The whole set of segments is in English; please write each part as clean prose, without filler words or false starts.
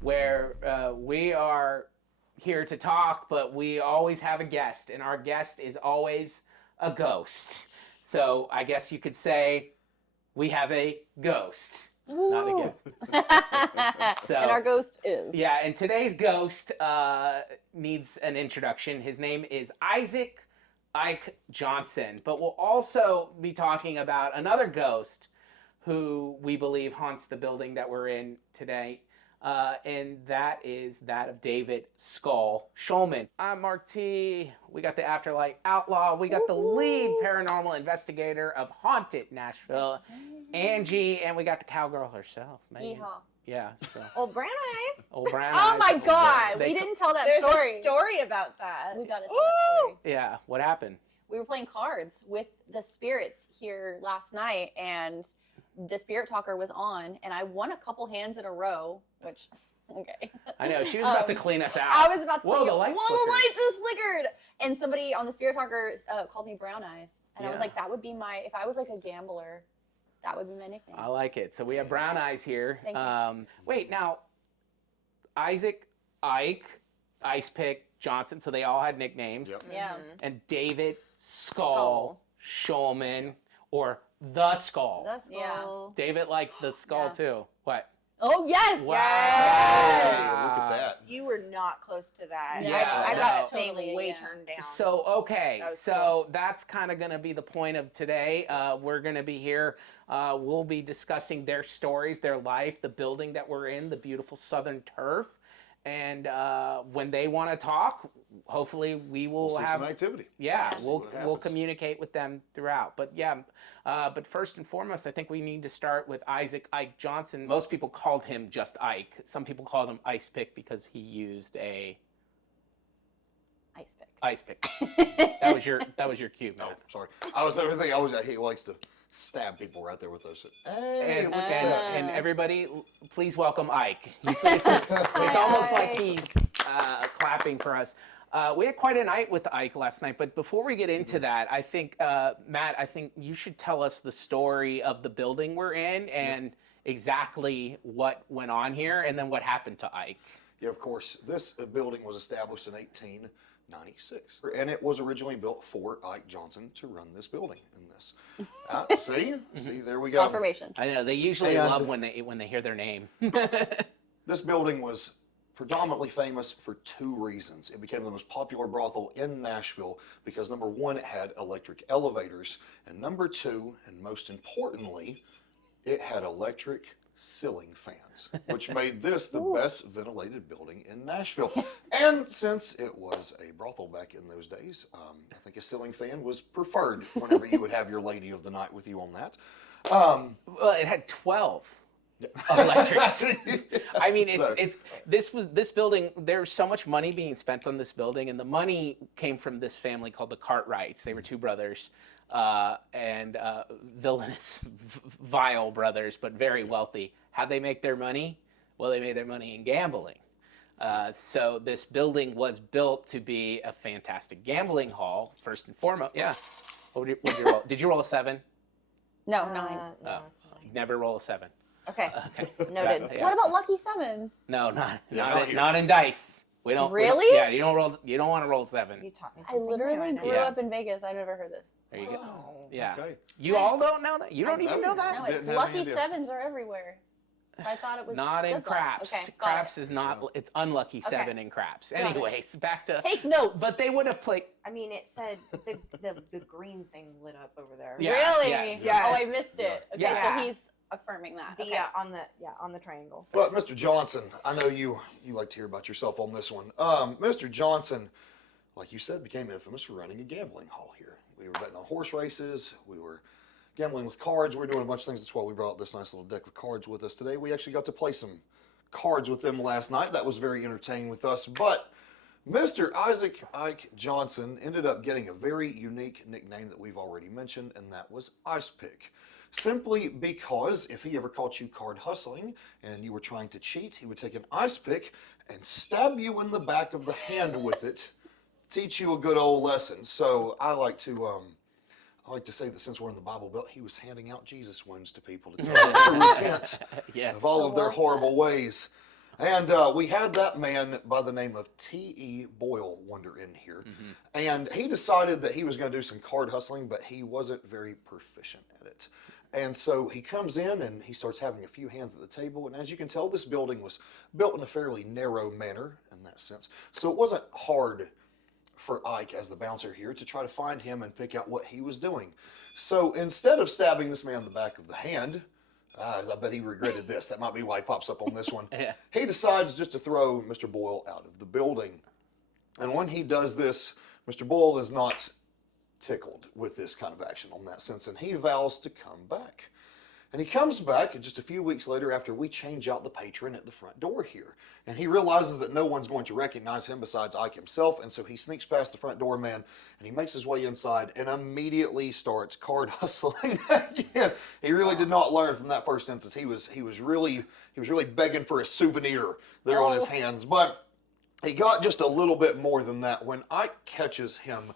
where we are here to talk, but we always have a guest, and our guest is always a ghost. So I guess you could say we have a ghost, not a guest. So, and our ghost is. Yeah, and today's ghost needs an introduction. His name is Ike Johnson, but we'll also be talking about another ghost who we believe haunts the building that we're in today, and that is that of David Skull Schulman. I'm Mark T. We got the Afterlife Outlaw. We got the lead paranormal investigator of Haunted Nashville, Angie, and we got the cowgirl herself. Yeehaw. Yeah. So. Old Brown Eyes. Old Brown Oh Eyes. my God! We didn't tell that There's story. a story about that. We gotta tell that story. Yeah. What happened? We were playing cards with the spirits here last night, and the spirit talker was on, and I won a couple hands in a row, which, okay. I know, she was about to clean us out. I was about to Whoa, the lights the lights just flickered! And somebody on the spirit talker called me Brown Eyes, and I was like, that would be if I was like a gambler, that would be my nickname. I like it. So we have Brown Eyes here. Thank you. Wait, now, Ike, Ice Pick, Johnson, so they all had nicknames. Yep. Yeah. And David Skull Schulman, or The Skull. The Skull. David liked The Skull too. What? Oh, yes! Wow. Yes! Hey, look at that. You were not close to that. Yeah, I got that totally, thing way yeah. turned down. So, okay, That was so cool. that's kind of going to be the point of today. We're going to be here. We'll be discussing their stories, their life, the building that we're in, the beautiful Southern Turf. And when they want to talk, hopefully we'll see have some activity. Yeah, See we'll what happens. communicate with them throughout. But yeah, but first and foremost, I think we need to start with Ike Johnson. Most people called him just Ike. Some people called him Ice Pick because he used a Ice Pick. ice pick. That was your cue, Oh, Matt. sorry. I was everything. He likes to stab people right there with those. Hey, And, look at and, that. and everybody, please welcome Ike. It's almost like he's clapping for us. We had quite a night with Ike last night, but before we get into that, I think, Matt, I think you should tell us the story of the building we're in and exactly what went on here and then what happened to Ike. Yeah, of course. This building was established in 1896, and it was originally built for Ike Johnson to run this building. In this, see, there we go. Confirmation. I know they usually And- love when they hear their name. This building was predominantly famous for two reasons. It became the most popular brothel in Nashville because number one, it had electric elevators, and number two, and most importantly, it had electric ceiling fans, which made this the best ventilated building in Nashville. And since it was a brothel back in those days, I think a ceiling fan was preferred whenever you would have your lady of the night with you on that. Well, it had 12 electric. I mean, So- this building. There's so much money being spent on this building, and the money came from this family called the Cartwrights. They were two brothers, and villainous, vile brothers, but very wealthy. How'd they make their money? Well, they made their money in gambling. So this building was built to be a fantastic gambling hall, first and foremost. Yeah. What'd you roll? Did you roll a 7? No, 9. No, Oh. it's fine. Never roll a 7. Okay. Okay. Noted. Yeah. What about Lucky 7? No, not not in dice. We don't. we don't- Really? yeah, you don't roll. You don't want to roll 7. You taught me I something new, literally know. grew Yeah. up in Vegas. I've never heard this. There you go. Oh, Yeah. okay. You all don't know that. You don't I even know don't. that. No, Didn't it's have Lucky any idea. 7s are everywhere. I thought it was Not in good luck. craps. Okay, got Craps it. is not. No. It's unlucky Okay. 7 in craps. Got it. Anyways, back to. Take notes. But they would have played. I mean, it said the green thing lit up over there. Yeah, really? yes. Oh, I missed it. Okay, Yeah. so he's affirming that. The, Okay. on the triangle. But Mr. Johnson, I know you like to hear about yourself on this one. Mr. Johnson, like you said, became infamous for running a gambling hall here. We were betting on horse races. We were gambling with cards. We were doing a bunch of things. That's why we brought this nice little deck of cards with us today. We actually got to play some cards with them last night. That was very entertaining with us. But Mr. Ike Johnson ended up getting a very unique nickname that we've already mentioned, and that was Ice Pick. Simply because if he ever caught you card hustling and you were trying to cheat, he would take an ice pick and stab you in the back of the hand with it, teach you a good old lesson. So I like to say that since we're in the Bible Belt, he was handing out Jesus wounds to people to tell them to repent Yes. of all of their horrible ways. And we had that man by the name of T.E. Boyle wander in here. And he decided that he was going to do some card hustling, but he wasn't very proficient at it. And so he comes in and he starts having a few hands at the table. And as you can tell, this building was built in a fairly narrow manner in that sense. So it wasn't hard for Ike as the bouncer here to try to find him and pick out what he was doing. So instead of stabbing this man in the back of the hand, I bet he regretted this. That might be why he pops up on this one. Yeah. He decides just to throw Mr. Boyle out of the building. And when he does this, Mr. Boyle is not tickled with this kind of action on that sense, and he vows to come back. And he comes back just a few weeks later after we change out the patron at the front door here. And he realizes that no one's going to recognize him besides Ike himself, and so he sneaks past the front door man, and he makes his way inside and immediately starts card hustling again. He really did not learn from that first instance. He was really begging for a souvenir there on his hands, but he got just a little bit more than that. When Ike catches him,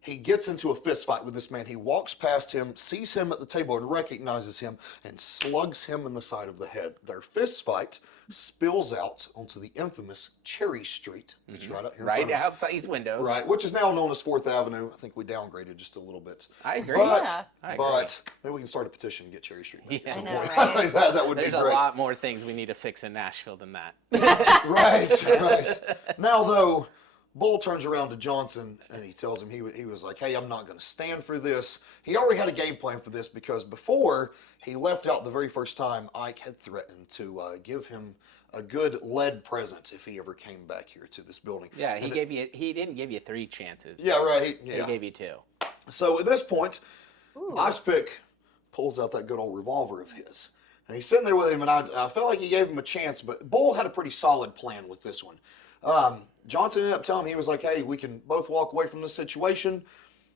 he gets into a fist fight with this man. He walks past him, sees him at the table and recognizes him, and slugs him in the side of the head. Their fist fight spills out onto the infamous Cherry Street. It's right out here. Right outside these windows. Right, which is now known as 4th Avenue. I think we downgraded just a little bit. I agree. But, I agree. but maybe we can start a petition and get Cherry Street back at Yeah. some I know, point. right? that would There's be a great. lot more things we need to fix in Nashville than that. Right. Now, though, Bull turns around to Johnson and he tells him he was like, hey, I'm not going to stand for this. He already had a game plan for this because before he left out the very first time, Ike had threatened to give him a good lead present if he ever came back here to this building. Yeah, he didn't give you 3 chances. Yeah, right. He gave you 2. So at this point, Ooh. Ice Pick pulls out that good old revolver of his. And he's sitting there with him, and I felt like he gave him a chance, but Bull had a pretty solid plan with this one. Johnson ended up telling him, he was like, hey, we can both walk away from this situation.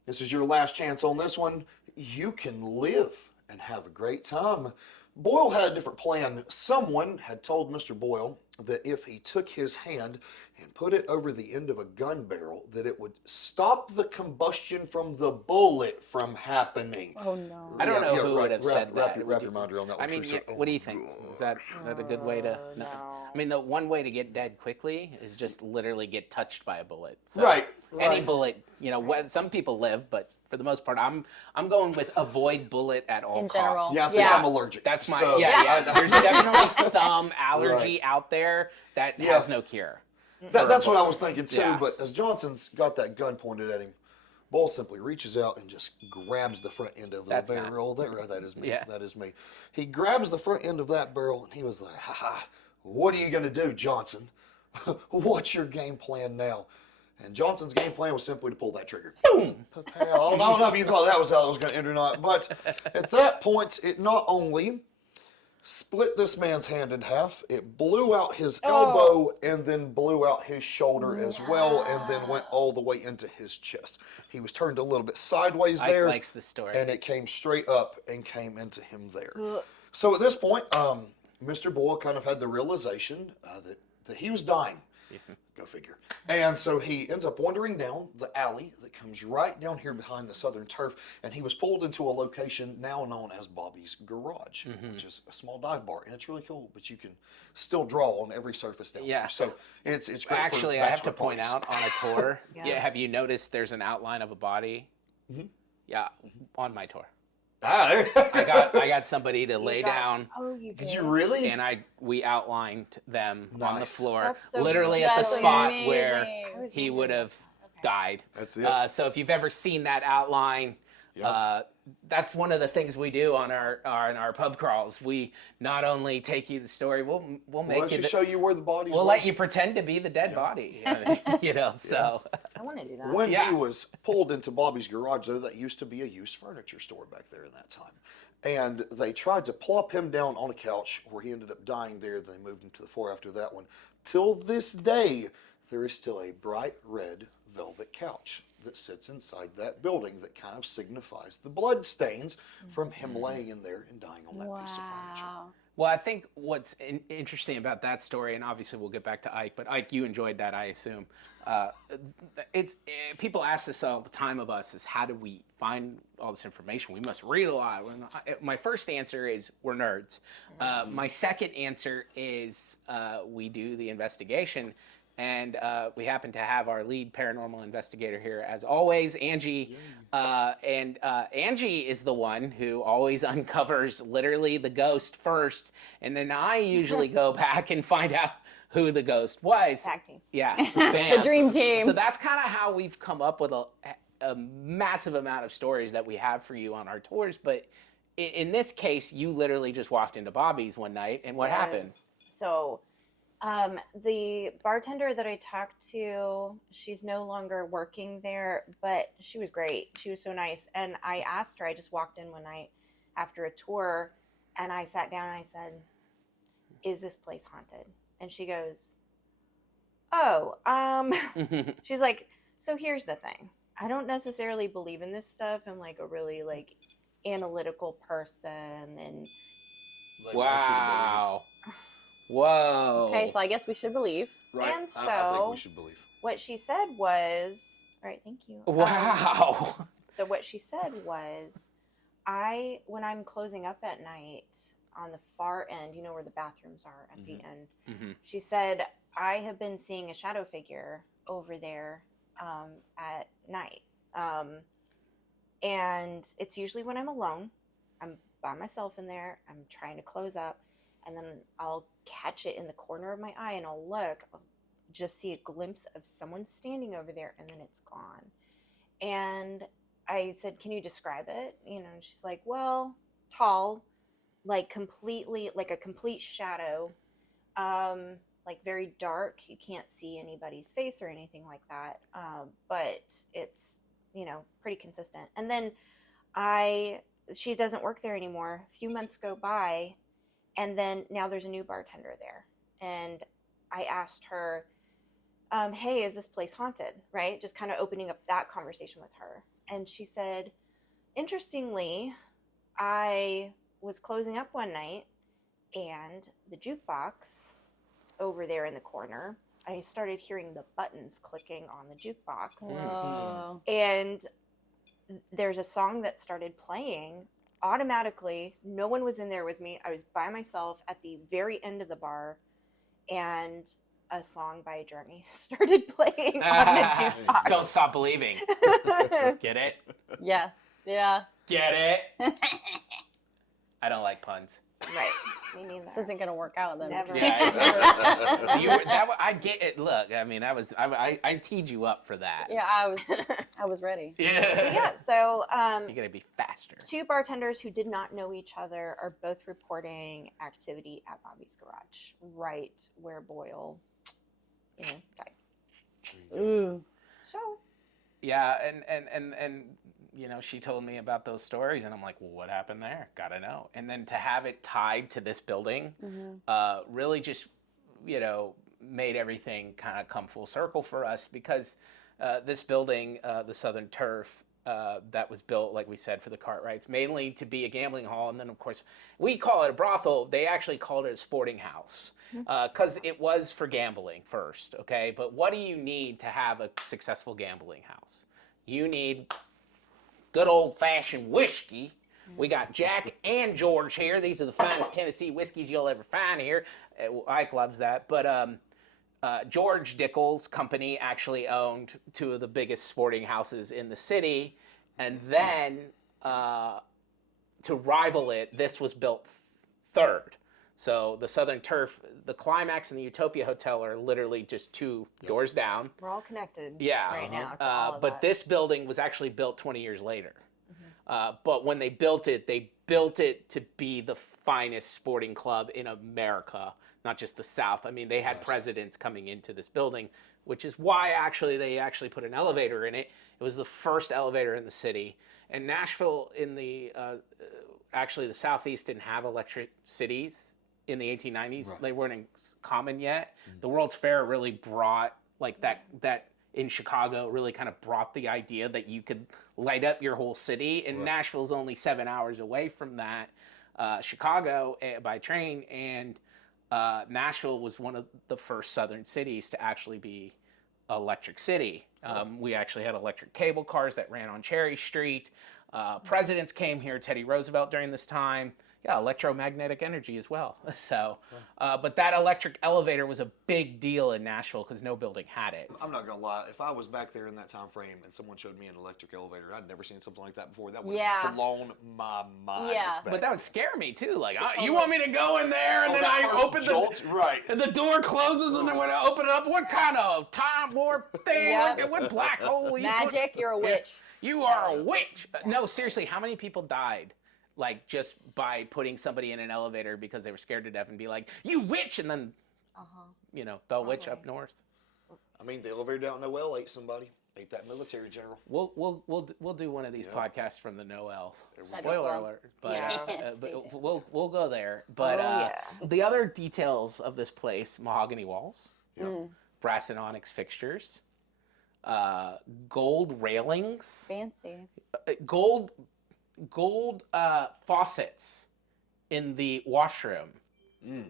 This is your last chance on this one. You can live and have a great time. Boyle had a different plan. Someone had told Mr. Boyle that if he took his hand and put it over the end of a gun barrel, that it would stop the combustion from the bullet from happening. Oh no. I don't know who right. would have said Wrap that. your mind around that I one mean, for sure. what do you think? Is that a good way to? No. I mean, the one way to get dead quickly is just literally get touched by a bullet. So Right. Any bullet, some people live, but for the most part, I'm going with avoid bullet at all In costs. general. Yeah, I think Yeah. I'm allergic. That's my so- yeah. There's definitely some allergy out there that Yeah. has no cure. That's what I was thinking too. Yeah. But as Johnson's got that gun pointed at him, Bull simply reaches out and just grabs the front end of the That's Matt. barrel. That is me. Yeah. That is me. He grabs the front end of that barrel and he was like, "Ha ha! What are you gonna do, Johnson? What's your game plan now?" And Johnson's game plan was simply to pull that trigger. Boom! I don't know if you thought that was how it was going to end or not, but at that point, it not only split this man's hand in half, it blew out his elbow and then blew out his shoulder as well, and then went all the way into his chest. He was turned a little bit sideways Ike there, likes the story. and it came straight up and came into him there. So at this point, Mr. Boyle kind of had the realization that he was dying. Go figure. And so he ends up wandering down the alley that comes right down here behind the southern turf, and he was pulled into a location now known as Bobby's Garage, which is a small dive bar, and it's really cool, but you can still draw on every surface down Yeah. there. So it's great. Actually, for I have to bachelor point parties. out on a tour. Yeah. Have you noticed there's an outline of a body? Mhm. Yeah, on my tour. Ah, I got somebody to lay down, Oh, you Did you really? and we outlined them on the Nice. floor, That's so literally at the That's spot where amazing. he would have died. That's it. So if you've ever seen that outline, Yep. that's one of the things we do on our pub crawls. We not only take you the story, we'll make Let's you. just show you where the bodies We'll were. let you pretend to be the dead body. So I want to do that. When Yeah. he was pulled into Bobby's Garage, though, that used to be a used furniture store back there in that time. And they tried to plop him down on a couch where he ended up dying there. They moved him to the floor after that one. Till this day, there is still a bright red velvet couch that sits inside that building that kind of signifies the blood stains from him laying in there and dying on that piece of furniture. Wow. Well, I think what's interesting about that story, and obviously we'll get back to Ike, but Ike, you enjoyed that, I assume. Uh, people ask this all the time of us: is how do we find all this information? We must read a lot. My first answer is we're nerds. My second answer is we do the investigation. And we happen to have our lead paranormal investigator here, as always, Angie. Angie is the one who always uncovers literally the ghost first. And then I usually go back and find out who the ghost was. Tag team. Yeah. The Bam. dream team. So that's kind of how we've come up with a massive amount of stories that we have for you on our tours. But in this case, you literally just walked into Bobby's one night. And what happened? So the bartender that I talked to, she's no longer working there, but she was great. She was so nice. And I asked her, I just walked in one night after a tour and I sat down and I said, is this place haunted? And she goes, oh, she's like, so here's the thing. I don't necessarily believe in this stuff. I'm like a really like analytical person and Like, Wow. Whoa. Okay, so I guess we should believe. Right. And I think so- we should believe. what she said was, all right, thank you. Wow. So what she said was, when I'm closing up at night on the far end, you know where the bathrooms are at the end, Mhm. she said, I have been seeing a shadow figure over there at night. And it's usually when I'm alone. I'm by myself in there. I'm trying to close up. And then I'll catch it in the corner of my eye and I'll look, I'll just see a glimpse of someone standing over there and then it's gone. And I said, can you describe it? You know, and she's like, well, tall, like completely, like a complete shadow, like very dark. You can't see anybody's face or anything like that. But it's, you know, pretty consistent. And then she doesn't work there anymore. A few months go by. And then now there's a new bartender there. And I asked her, hey, is this place haunted? Right? Just kind of opening up that conversation with her. And she said, interestingly, I was closing up one night and the jukebox over there in the corner, I started hearing the buttons clicking on the jukebox. Whoa. And there's a song that started playing automatically. No one was in there with me. I was by myself at the very end of the bar, and a song by Journey started playing on the jukebox. Don't stop believing. Get it? Yes. Yeah. Get it? I don't like puns. Right. Me neither. This isn't gonna work out then. Never. Yeah. I get it. Look, I mean, I teed you up for that. Yeah, I was ready. But Yeah. yeah, so You gotta be faster. two bartenders who did not know each other are both reporting activity at Bobby's Garage, right where Boyle, you know, died. Ooh. So Yeah, and you know, she told me about those stories, and I'm like, well, what happened there? Gotta know. And then to have it tied to this building, really just, you know, made everything kind of come full circle for us, because this building, the Southern Turf, that was built, like we said, for the Cartwrights, mainly to be a gambling hall. And then, of course, we call it a brothel. They actually called it a sporting house because it was for gambling first, okay? But what do you need to have a successful gambling house? You need good old-fashioned whiskey. We got Jack and George here. These are the finest Tennessee whiskeys you'll ever find here. Ike loves that. But George Dickel's company actually owned two of the biggest sporting houses in the city. And then to rival it, this was built third. So the Southern Turf, the Climax and the Utopia Hotel are literally just two doors down. we're all connected Yeah. right now to all of But that. this building was actually built 20 years later. But when they built it to be the finest sporting club in America, not just the South. I mean, they had presidents coming into this building, which is why they actually put an elevator in it. It was the first elevator in the city. And Nashville, in the actually the Southeast, didn't have electric cities in the 1890s. Right. They weren't common yet. The World's Fair really brought like that in Chicago, really kind of brought the idea that you could light up your whole city. And Right. Nashville's only 7 hours away from that. Chicago by train, and Nashville was one of the first southern cities to actually be electric city. We actually had electric cable cars that ran on Cherry Street. Presidents came here, Teddy Roosevelt during this time. Yeah, electromagnetic energy as well. So, but that electric elevator was a big deal in Nashville because no building had it. I'm not gonna lie. If I was back there in that time frame and someone showed me an electric elevator, I'd never seen something like that before. That would have blown my mind. Yeah. But that would scare me too. Like, you want me to go in there and then that I first open jolt, right. and the door closes and then when I open it up, what kind of time warp thing? Yep. What black hole? Magic, you're a witch. You are a witch. No, seriously, how many people died? Like just by putting somebody in an elevator because they were scared to death and be like, "You witch!" and then, the witch up north. I mean, the elevator down Noel ate somebody. Ate that military general. We'll do one of these podcasts from the Noels. That'd be Spoiler cool. alert. But, Yeah. but we'll go there. But the other details of this place: mahogany walls, brass and onyx fixtures, gold railings, Fancy. gold faucets in the washroom.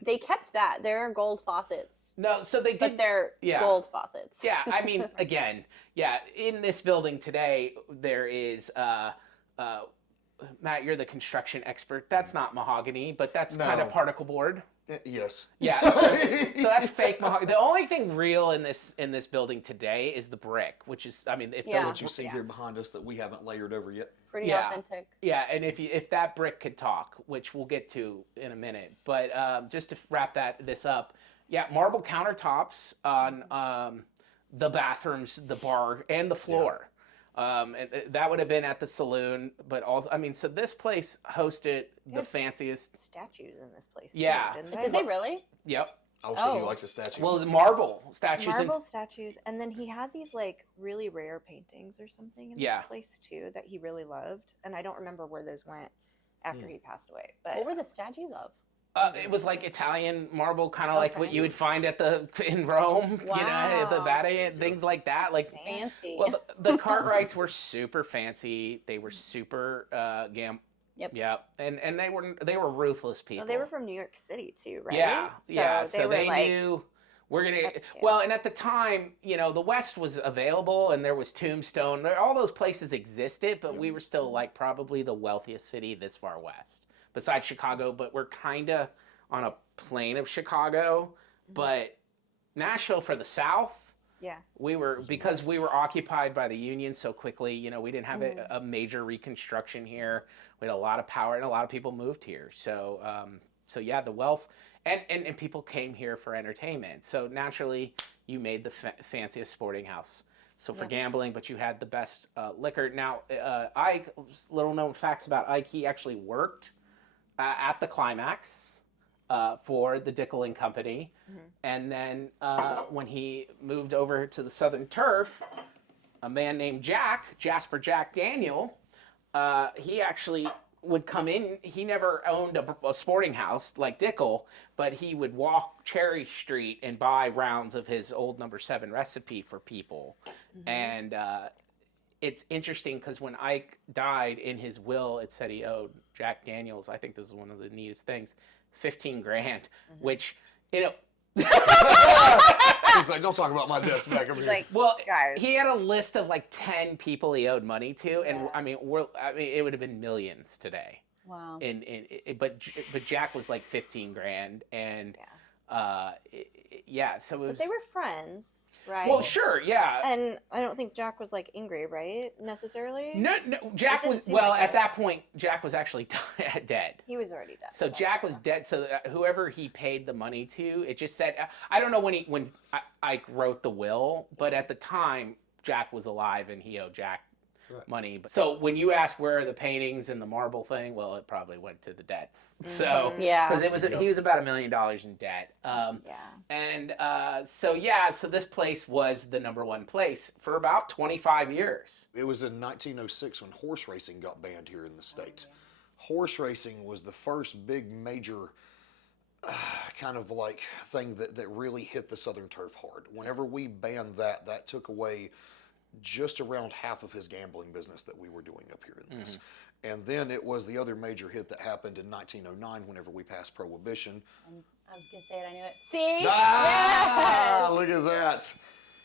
They kept that. There are gold faucets. No, so they did. But they're gold faucets. Yeah, I mean, again, in this building today, there is, Matt, you're the construction expert. That's not mahogany, but that's kind of particle board. Yes. Yeah, so that's fake mahogany. The only thing real in this building today is the brick, which is, I mean, if Yeah. those What you see here behind us that we haven't layered over yet. Pretty authentic. Yeah, and if that brick could talk, which we'll get to in a minute, but just to wrap this up, marble countertops on the bathrooms, the bar, and the floor. And that would have been at the saloon, but so this place hosted the fanciest statues in this place. Yeah. Too, Did they really? Yep. Oh, he likes the statues. Well, the marble statues. Marble statues, and then he had these like really rare paintings or something in this place too that he really loved, and I don't remember where those went after he passed away. But What were the statues of? It was like Italian marble, kind of like what you would find in Rome, at the Vatican, things like that. Like Fancy. Well, the Cartwrights were super fancy. They were super Yep. And they were ruthless people. well, they were from New York City too, right? Yeah. So So were they like, knew we're gonna. upscale. Well, and at the time, the West was available, and there was Tombstone. All those places existed, but we were still like probably the wealthiest city this far west, besides Chicago. But we're kind of on a plane of Chicago. But Nashville for the South. Yeah. Because we were occupied by the Union so quickly, we didn't have a major reconstruction here. We had a lot of power and a lot of people moved here. So, the wealth and people came here for entertainment. So naturally you made the fanciest sporting house. So for gambling, but you had the best liquor. Now, Ike, little known facts about Ike, he actually worked at the Climax. For the Dickel and Company. And then when he moved over to the Southern Turf, a man named Jasper Jack Daniel, he actually would come in. He never owned a sporting house like Dickel, but he would walk Cherry Street and buy rounds of his old number 7 recipe for people. And it's interesting because when Ike died, in his will, it said he owed Jack Daniels, I think this is one of the neatest things, $15,000, which, He's like, don't talk about my debts back over He's here. like, well, guys. he had a list of like 10 people he owed money to, and it would have been millions today. Wow. But Jack was like $15,000, and so it was. But they were friends, right? Well, sure, yeah. And I don't think Jack was like angry, right? Necessarily. No, Jack didn't was seem well like at it. that point. Jack was actually dead. He was already dead. So Jack was dead. So whoever he paid the money to, it just said, I don't know when Ike wrote the will, but at the time Jack was alive and he owed Jack money. So when you ask where are the paintings and the marble thing, well, it probably went to the debts. So because he was about $1 million in debt. So this place was the #1 place for about 25 years. It was in 1906 when horse racing got banned here in the States. Horse racing was the first big major kind of like thing that really hit the Southern Turf hard. Whenever we banned that took away just around half of his gambling business that we were doing up here in this. And then it was the other major hit that happened in 1909 whenever we passed Prohibition. I was going to say it, I knew it. See? Ah, Yes! look at that.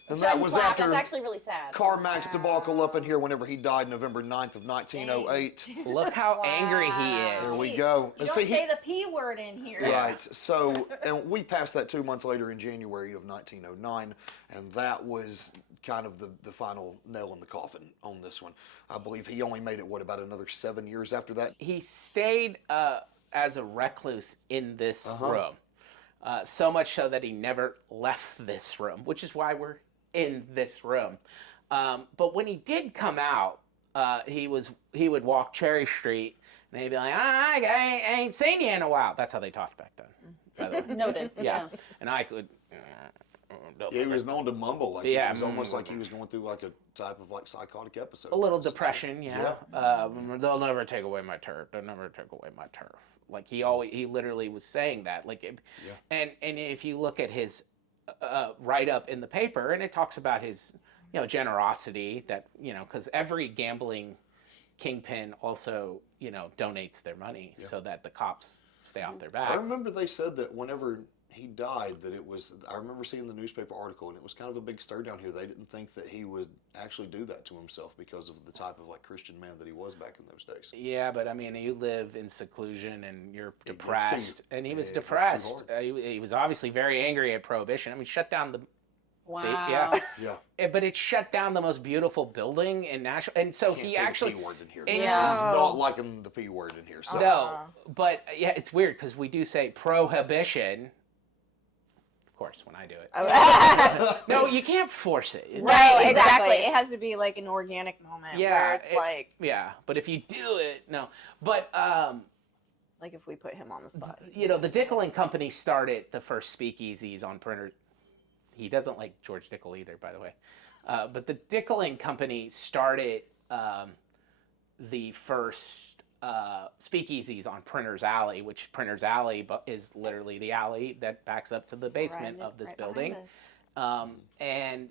And Shouldn't that was clap, after That's actually really sad. Carmack's debacle up in here whenever he died November 9th of 1908. Look how angry he is. There we go. You And don't see, say the P word in here. Right. So, and we passed that 2 months later in January of 1909, and that was kind of the final nail in the coffin on this one. I believe he only made it, about another 7 years after that? He stayed as a recluse in this room. So much so that he never left this room, which is why we're in this room. But when he did come out, he would walk Cherry Street and he'd be like, I ain't seen you in a while. That's how they talked back then. By the way. Noted. Yeah. And I could. Yeah, he was known to mumble. Like, Yeah, it was almost like he was going through like a type of like psychotic episode. a little depression, yeah. They'll never take away my turf. They'll never take away my turf. Like he literally was saying that. Like, and if you look at his write up in the paper, and it talks about his generosity, that because every gambling kingpin also donates their money so that the cops stay off their back. I remember they said that whenever he died, that it was, I remember seeing the newspaper article, and it was kind of a big stir down here. They didn't think that he would actually do that to himself because of the type of like Christian man that he was back in those days. Yeah, but I mean, you live in seclusion and you're It gets to depressed, you. and he was Yeah, it gets too depressed. He was obviously very angry at Prohibition. I mean, shut down the. Wow. See, yeah. Yeah. But it shut down the most beautiful building in Nashville, and so Can't he say actually. the P word in here. Yeah. He's not liking the P word in here. So. No, but yeah, it's weird because we do say prohibition. Of course, when I do it. No, you can't force it. Right, No, exactly. exactly. It has to be like an organic moment Yeah, where it's like but if you do it, no. But if we put him on the spot. the Dickel and Company started the first speakeasies on printer. He doesn't like George Dickel either, by the way. But the Dickel and Company started the first speakeasies on Printer's Alley, which Printer's Alley is literally the alley that backs up to the basement of this building. And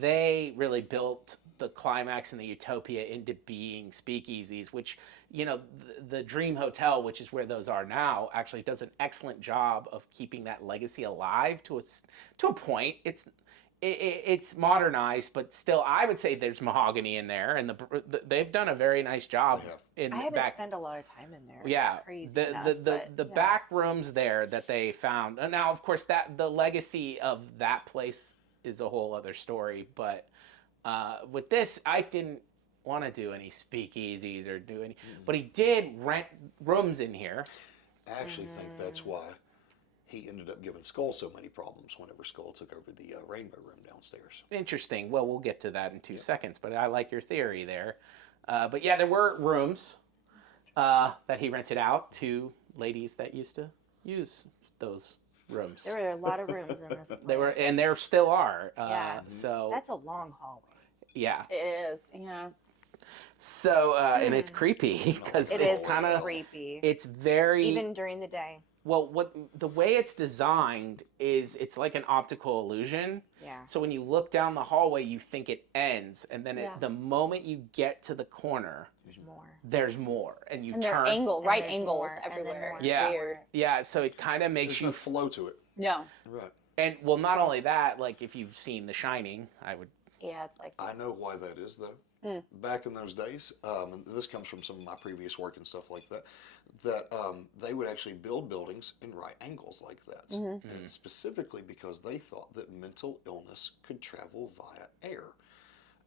they really built the climax and the utopia into being speakeasies, which, the Dream Hotel, which is where those are now, actually does an excellent job of keeping that legacy alive to a point. It's modernized, but still, I would say there's mahogany in there, and they've done a very nice job. I haven't spent a lot of time in there. Yeah, Crazy the back rooms there that they found. And now, of course, that the legacy of that place is a whole other story. But with this, I didn't want to do any speakeasies or do any, but he did rent rooms in here. I actually think that's why he ended up giving Skull so many problems whenever Skull took over the Rainbow Room downstairs. Interesting. Well, we'll get to that in 2 seconds, but I like your theory there. But yeah, there were rooms that he rented out to ladies that used to use those rooms. There were a lot of rooms in this. They were, and there still are. Yeah. So That's a long hallway. yeah. It is. Yeah. So and it's creepy because It it's is kind of creepy. it's very Even during the day. well. What the way it's designed is it's like an optical illusion. Yeah. So when you look down the hallway, you think it ends, and then Yeah. the moment you get to the corner, There's more. and you And turn. they're And right there's angles more, and then everywhere. more. It's Yeah. weird. Yeah, so it kind of makes There's you no flow to it. No. Right. and well, not only that, like if you've seen The Shining, I would. Yeah, it's like I know why that is, though. Back in those days, and this comes from some of my previous work and stuff like that, they would actually build buildings in right angles like that. And specifically because they thought that mental illness could travel via air.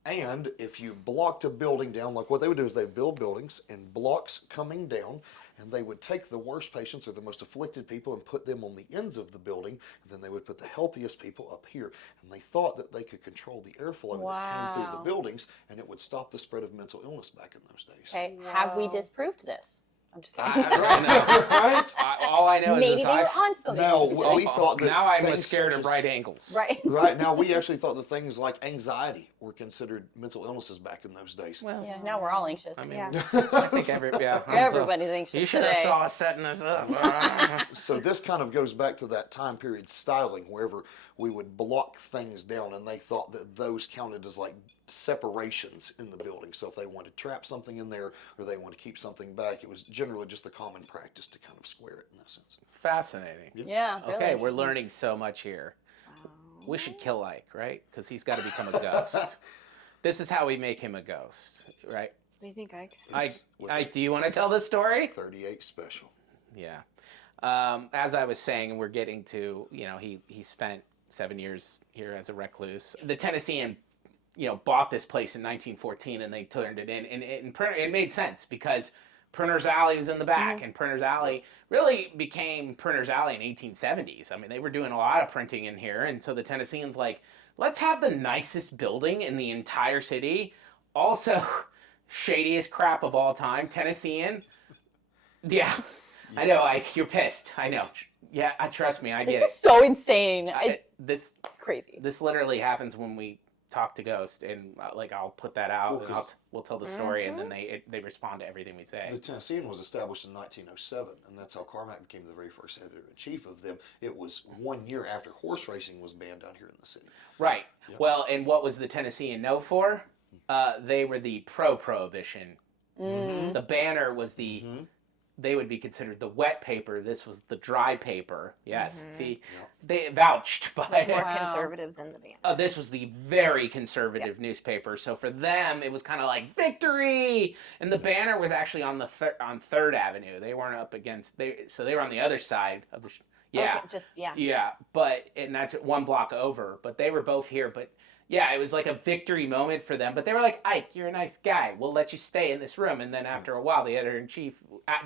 And if you blocked a building down, like what they would do is they'd build buildings in blocks coming down, and they would take the worst patients or the most afflicted people and put them on the ends of the building, and then they would put the healthiest people up here. And they thought that they could control the airflow that came through the Wow. buildings, and it would stop the spread of mental illness back in those days. okay. Have we Wow. disproved this? I'm just I kidding. don't know. Right? All I know is Maybe this, they were I've- on something. No, I'm just we kidding. thought that now I'm things scared such of as- right angles. Right. Right now, we actually thought that things like anxiety were considered mental illnesses back in those days. Well, Yeah, now we're all anxious. I mean, Yeah. I think Everybody's anxious You should have today. saw us setting this up. So this kind of goes back to that time period styling, wherever we would block things down, and they thought that those counted as like separations in the building. So if they wanted to trap something in there or they wanted to keep something back, it was generally just the common practice to kind of square it in that sense. Fascinating. Yeah, really Okay, we're interesting. learning so much here. Wow. We should kill Ike, right? Because he's got to become a ghost. This is how we make him a ghost, right? What do you think, Ike? It's with Ike, do you want to tell this story? 38 special. Yeah. As I was saying, we're getting to, he spent 7 years here as a recluse. The Tennessean, bought this place in 1914 and they turned it in. And it made sense because Printer's Alley was in the back, and Printer's Alley really became Printer's Alley in 1870s. I mean, they were doing a lot of printing in here, and so the Tennesseans like, let's have the nicest building in the entire city. Also, shadiest crap of all time, Tennessean. Yeah, I know, Ike, you're pissed. I know. Yeah, trust me, I get This is so insane. it. This Crazy. literally happens when we talk to Ghost, and I'll put that out, Well, and 'cause- we'll tell the story, and then they respond to everything we say. The Tennessean was established in 1907, and that's how Carmack became the very first editor-in-chief of them. It was 1 year after horse racing was banned down here in the city. Right. Yeah. Well, and what was the Tennessean known for? They were the pro-prohibition. Mm. The banner was the, Mhm. they would be considered the wet paper. This was the dry paper. Yes. Mhm. See, Yeah. they vouched by Much more it. Wow. conservative than the band. This was the very conservative newspaper. So for them, it was kind of like victory. And the banner was actually on the on 3rd Avenue. They weren't up against, so they were on the other side of the, yeah. Okay, just, yeah. Yeah, and that's 1 block over, but they were both here. But yeah, it was like a victory moment for them. But they were like, Ike, you're a nice guy. We'll let you stay in this room. And then after a while, the editor-in-chief,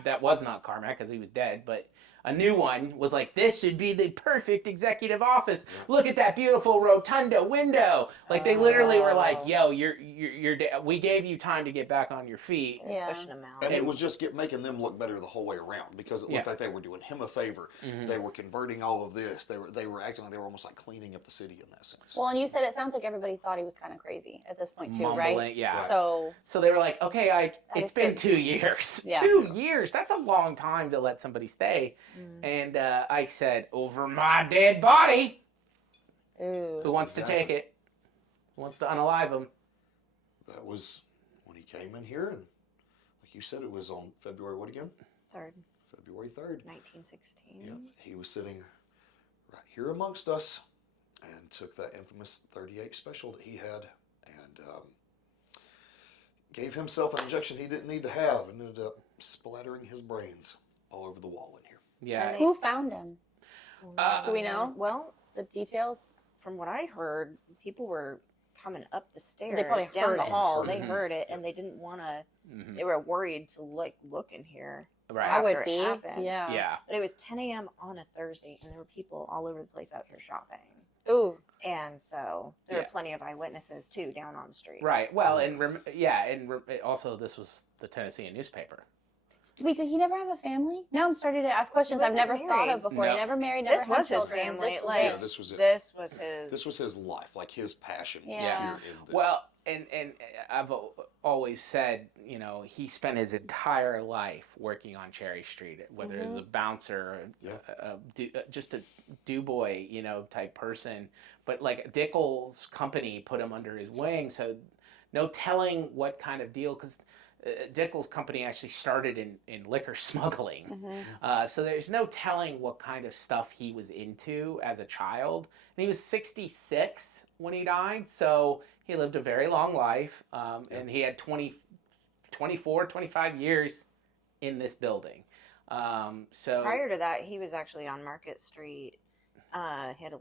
that was not Carmack because he was dead, but a new one was like, this should be the perfect executive office. Yeah. Look at that beautiful rotunda window. Like they literally were like, Oh. yo, we gave you time to get back on your feet. They're Yeah. pushing them out. And it was just making them look better the whole way around because it looked Yeah. like they were doing him a favor. Mhm. They were converting all of this. They were acting like they were almost like cleaning up the city in that sense. Well, and you said it sounds like everybody thought he was kind of crazy at this point too, Mumbling, right? yeah. So So they were like, okay, Ike, At it's a been certain- 2 years. Yeah. 2 years. That's a long time to let somebody stay. Mm. And Ike said, over my dead body. ooh. Who wants to take it? Who wants to unalive him? That was when he came in here, and like you said, it was on February what again? 3rd, February 3rd. 1916. Yep. He was sitting right here amongst us and took that infamous 38 special that he had and gave himself an injection he didn't need to have and ended up splattering his brains all over the wall in here. Yeah. Who found him? Do we know? Well, The details? from what I heard, people were coming up the stairs, probably down heard the it. hall. Heard They it. heard it, and they didn't want to. Mhm. They were worried to look in here. Right. I would after it be. happened. Yeah. Yeah. But it was 10 a.m. on a Thursday, and there were people all over the place out here shopping. Ooh. And so there Yeah. were plenty of eyewitnesses too down on the street. Right. Well, and also this was the Tennessean newspaper. Wait, did he never have a family? Now I'm starting to ask questions I've wasn't never thought of married. before. No. He never married, never This had was his children. family, This was like- it. Yeah, this was it. This was his. This was his life, like his passion was Yeah. here in this. Well, and I've always said, he spent his entire life working on Cherry Street, whether as a bouncer, just a do boy, type person. But like Dickel's company put him under his wing, so no telling what kind of deal, because Dickel's company actually started in liquor smuggling. Mhm. So there's no telling what kind of stuff he was into as a child. And he was 66 when he died, so he lived a very long life. And he had 25 years in this building. So Prior to that, he was actually on Market Street. He had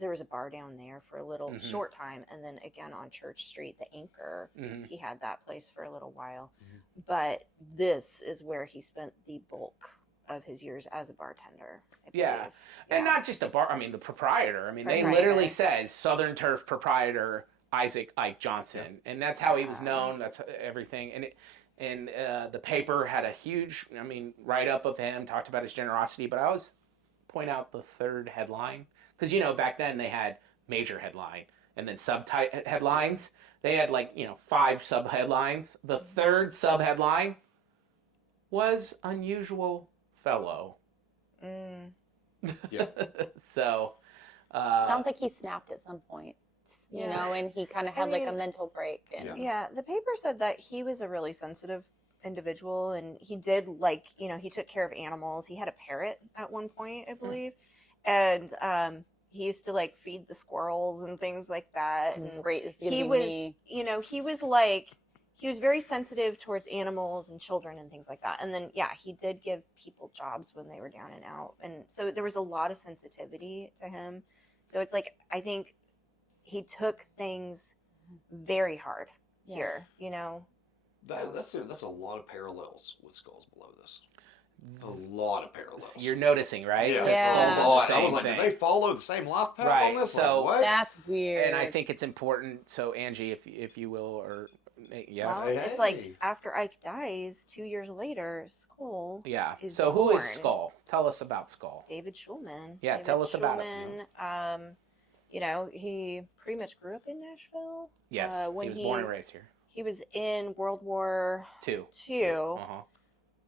there was a bar down there for a little Mhm. short time, and then again on Church Street, the Anchor. Mhm. He had that place for a little while. Mhm. But this is where he spent the bulk of his years as a bartender. I Yeah. believe. And not just a bar, the proprietor. They Proprietor. literally says Southern Turf proprietor Ike Johnson. And that's how he was Wow. known. That's everything. And the paper had a huge, write-up of him, talked about his generosity. But I always point out the 3rd headline. Because, back then they had major headline and then subheadlines. They had 5 sub-headlines. The third sub-headline was Unusual Fellow. Yeah. So, Sounds like he snapped at some point, and he kind of had a mental break. And Yeah, the paper said that he was a really sensitive individual, and he did he took care of animals. He had a parrot at one point, I believe, and he used to feed the squirrels and things like that. And great. he was very sensitive towards animals and children and things like that. And then he did give people jobs when they were down and out, and so there was a lot of sensitivity to him. So it's I think he took things very hard here, That's a lot of parallels with Skulls Below this. A lot of parallels. you're noticing, right? Yeah. A lot. I Same was like, thing. did they follow the same life path Right, on this? so- What? that's weird. And I think it's important. So Angie, if you will, or Well, Hey, it's hey. after Ike dies, 2 years later, Skull, yeah. is So who is born. Skull? Tell us about Skull. David Schulman. Yeah, David tell us about Schulman, he pretty much grew up in Nashville. Yes, when he was born and raised here. He was in World War 2. II. Uh-huh.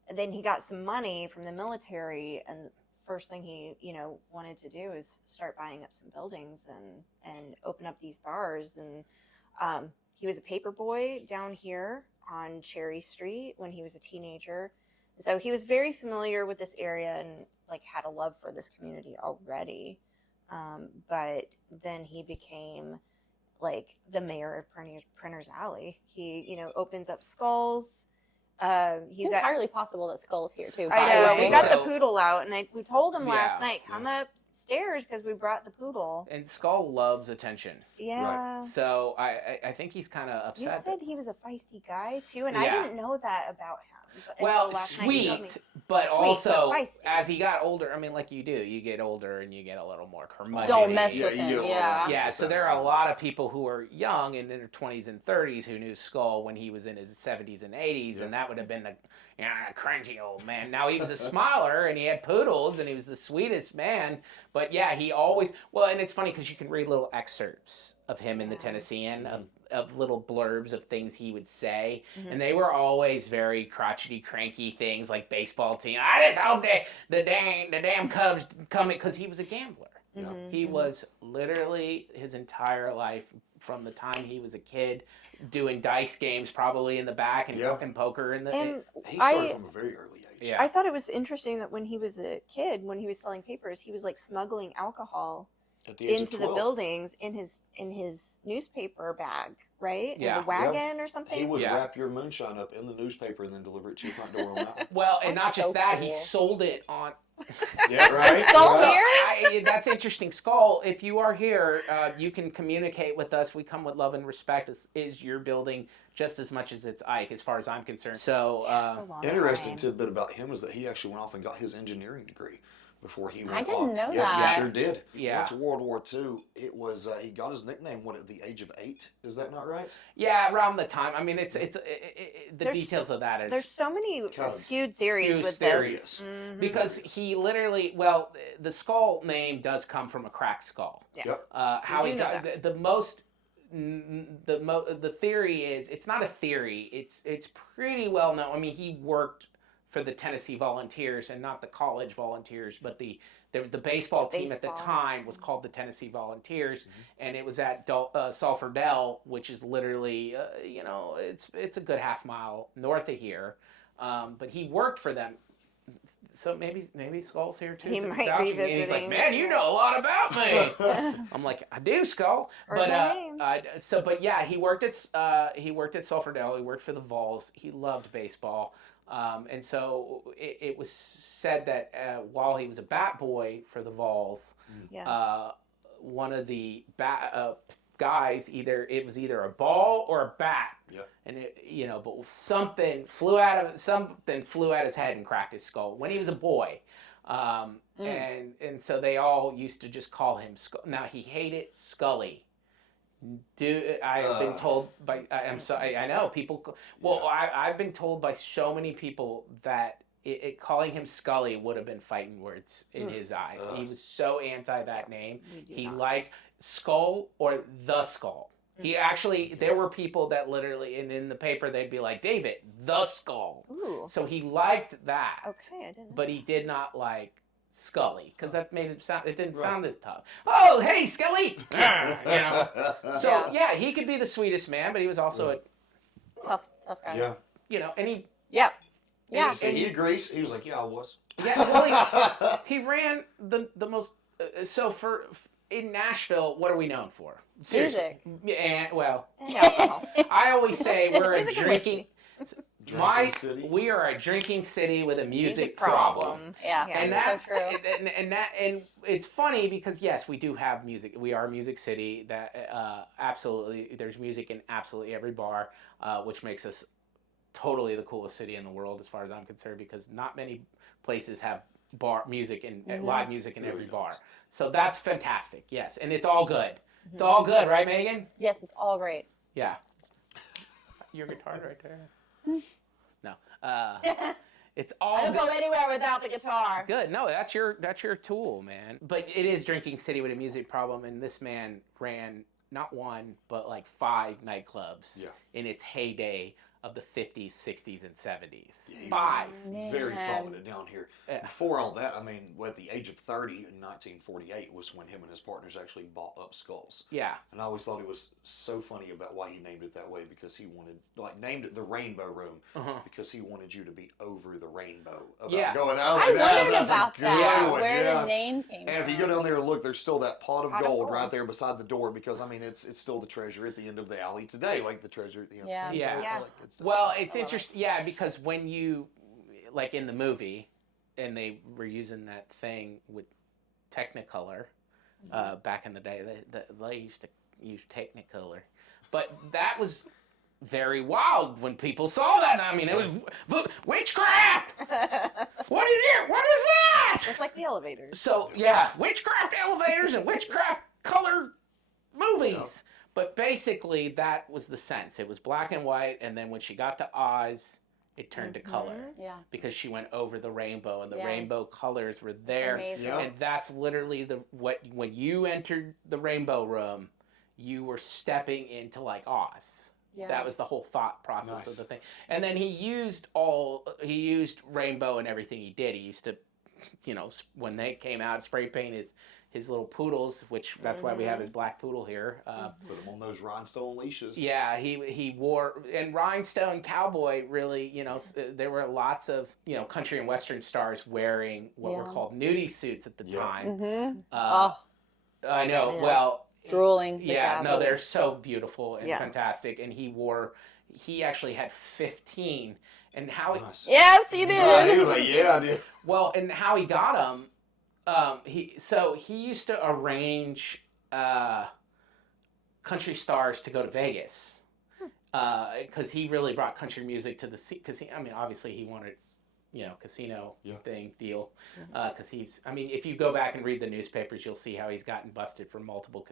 And then he got some money from the military, and first thing he wanted to do is start buying up some buildings and open up these bars. And he was a paper boy down here on Cherry Street when he was a teenager. So he was very familiar with this area and had a love for this community already. But then he became the mayor of Printer's Alley. He opens up Skulls. it's entirely possible that Skull's here too. I by the know. way. We got So- the poodle out, and we told him last Yeah. night, come upstairs because we brought the poodle. And Skull loves attention. Yeah. So I think he's kind of You upset. said he was a feisty guy too, and I Yeah. didn't know that about him. Well, until last night you told me. sweet, but Sweet, but also feisty. as he got older, I mean, like you do, you get older and you get a little more curmudgeon. Don't mess Yeah, with you him. get a lot Yeah. of- Yeah, so there are a lot of people who are young and in their 20s and 30s who knew Skull when he was in his 70s and 80s, and that would have been the crunchy old man. Now he was a smiler and he had poodles and he was the sweetest man. But yeah, he always and it's funny because you can read little excerpts of him in the Yeah. Tennessean of little blurbs of things he would say, Mhm. and they were always very crotchety, cranky things like baseball team. I just hope the damn Cubs come in, because he was a gambler. Mhm, He mhm. was literally his entire life from the time he was a kid doing dice games probably in the back and Yeah. fucking poker in the And He started I- from a very early age. Yeah. I thought it was interesting that when he was a kid, when he was selling papers, he was smuggling alcohol At the age into of the 12, buildings in his newspaper bag, right? Yeah. In the wagon or something. he would Yeah. wrap your moonshine up in the newspaper and then deliver it to your front door on that. Well, and That's not just so that, he cool. sold it on. Yeah, right. Skull's right. here? That's interesting. Skull, if you are here, you can communicate with us. We come with love and respect. This is your building just as much as it's Ike, as far as I'm concerned. So, It's a long Interesting time. tidbit about him is that he actually went off and got his engineering degree before he went I didn't off. know Yeah, that. he sure did. Yeah. Went to World War II. It was he got his nickname at the age of 8. Is that not right? yeah, around the time. I mean, the There's- details of that There's is so many Kind of skewed theories skewed with theories. this. Mhm. because he literally. The Skull name does come from a cracked skull. Yeah. Yep. How You he know died. The theory is, it's not a theory. It's pretty well known. I mean, he worked for the Tennessee Volunteers and not the college Volunteers, but there was the baseball team at the Baseball. time was called the Tennessee Volunteers, and it was at Sulphur Dell, which is literally it's a good half mile north of here. But he worked for them. So maybe Skull's here too. He to might vouch be for me. And he's like, visiting. man, you know a lot about me. I'm like, I do, Skull. Heard But my name. but yeah, he worked at Sulphur Dell. He worked for the Vols. He loved baseball, and so it was said that while he was a bat boy for the Vols, Yeah. one of the guys it was either a ball or a bat. Yep. And but something flew out his head and cracked his skull when he was a boy. And so they all used to just call him Skull. Now he hated Scully. I have been told by I'm sorry, I know people. Well, I've been told by so many people that calling him Scully would have been fighting words in his eyes. He was so anti that name. We do He not. liked Skull or the Skull. He actually, there were people that literally, and in the paper they'd be like, David, the Skull. Ooh. So he liked that, Okay, I didn't know. but he did not like Scully, because that made it sound, it didn't Right. sound as tough. Oh, hey, Scully! You know? So, Yeah. yeah, he could be the sweetest man, but he was also a, Tough guy. Yeah. you know, and he, Yeah. Yeah. So he agrees. He was like, yeah, I was. yeah, well, he ran the most, so in Nashville, what are we known for? Seriously. Music. And, well, And alcohol. I always say we're a Music and drinking, Drinking city. we are a drinking city with a music Music problem. Yeah. Yeah. And so that, true. and it's funny because yes, we do have music. We are a music city. That absolutely, there's music in absolutely every bar, which makes us totally the coolest city in the world as far as I'm concerned. Because not many places have bar music and live music in Really every does. bar. So that's fantastic. Yes, and it's all good. It's all good, right, Megan? Yes, it's all great. Yeah. Your guitar right there. No. It's I all don't good. go anywhere without the guitar. Good. No, that's your tool, man. But it is drinking city with a music problem, and this man ran not one but like 5 nightclubs Yeah. in its heyday of the 50s, 60s, and 70s. Yeah, he 5. was very Man. prominent down here. Yeah. Before all that, I mean, at the age of 30 in 1948 was when him and his partners actually bought up Skulls. Yeah. And I always thought it was so funny about why he named it that way, because he wanted, like, named it the Rainbow Room Uh-huh. because he wanted you to be over the rainbow. About Yeah. going out I like that. wondered That's a about good that, one, where yeah. the name came And if you from. go down there and look, there's still that pot of Pot of gold gold. right there beside the door, because I mean it's still the treasure at the end of the alley today, like the treasure at the end. Yeah. Yeah. Yeah. Like, it's- Well, it's I love it. interesting. Yeah, because when you, like in the movie, and they were using that thing with Technicolor back in the day. They used to use Technicolor. But that was very wild when people saw that. I mean, it was witchcraft! What is that? Just like the elevators. So, yeah, witchcraft elevators and witchcraft color movies. But basically, that was the sense. It was black and white, and then when she got to Oz, it turned to color. Yeah. Because she went over the rainbow, and the Yeah. rainbow colors were there. Amazing. Yeah. And that's literally when you entered the rainbow room, you were stepping into like Oz. Yeah. That was the whole thought process of Nice. the thing. And then he used rainbow in everything he did. He used to, when they came out, spray paint his little poodles, which that's why we have his black poodle here. Put them on those rhinestone leashes. Yeah, he wore, and Rhinestone Cowboy really, there were lots of, country and western stars wearing what were Yeah. call nudie suits at the Yeah. time. Mm-hmm. I know. Yeah. Well, Drooling. yeah, no, bedazzled. they're so beautiful and Yeah. fantastic. And he actually had 15. And how, Nice. Yes, you Right, he did. was like, yeah, I did. well, and how he got them, he used to arrange country stars to go to Vegas. Because he really brought country music to the because obviously he wanted, casino Yeah. deal. Because if you go back and read the newspapers, you'll see how he's gotten busted for multiple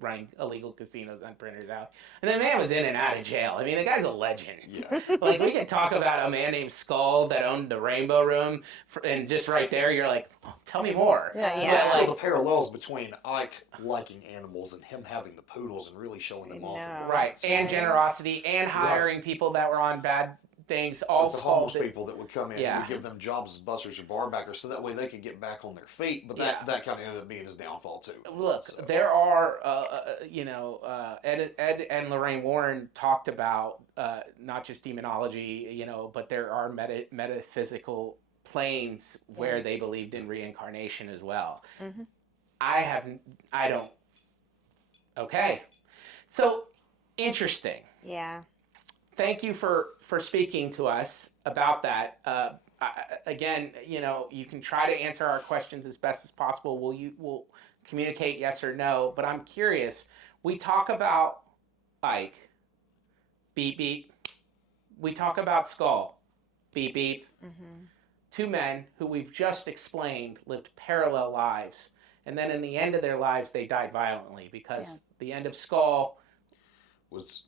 running illegal casinos on Printer's Alley. And the man was in and out of jail. I mean, the guy's a legend. Yeah. Like, we can talk about a man named Skull that owned the Rainbow Room, and just right there, you're like, oh, tell me more. Yeah, But Yeah. still, like- the parallels between Ike liking animals and him having the poodles and really showing them I off. know. Right, and generosity, and hiring people that were on bad things, all Like the homeless Skull did. people that would come in, Yeah. he would give them jobs as bussers or bar backers, so that way they could get back on their feet. But that kind of ended up being his downfall too. Look, So- there are, Ed and Lorraine Warren talked about not just demonology, but there are metaphysical planes where they believed in reincarnation as well. Mhm. I don't. Okay, so interesting. Yeah. Thank you for speaking to us about that. Again, you can try to answer our questions as best as possible. We'll communicate yes or no, but I'm curious. We talk about Ike, beep beep. We talk about Skull, beep beep. Mm-hmm. 2 men who we've just explained lived parallel lives, and then in the end of their lives they died violently because the end of Skull, was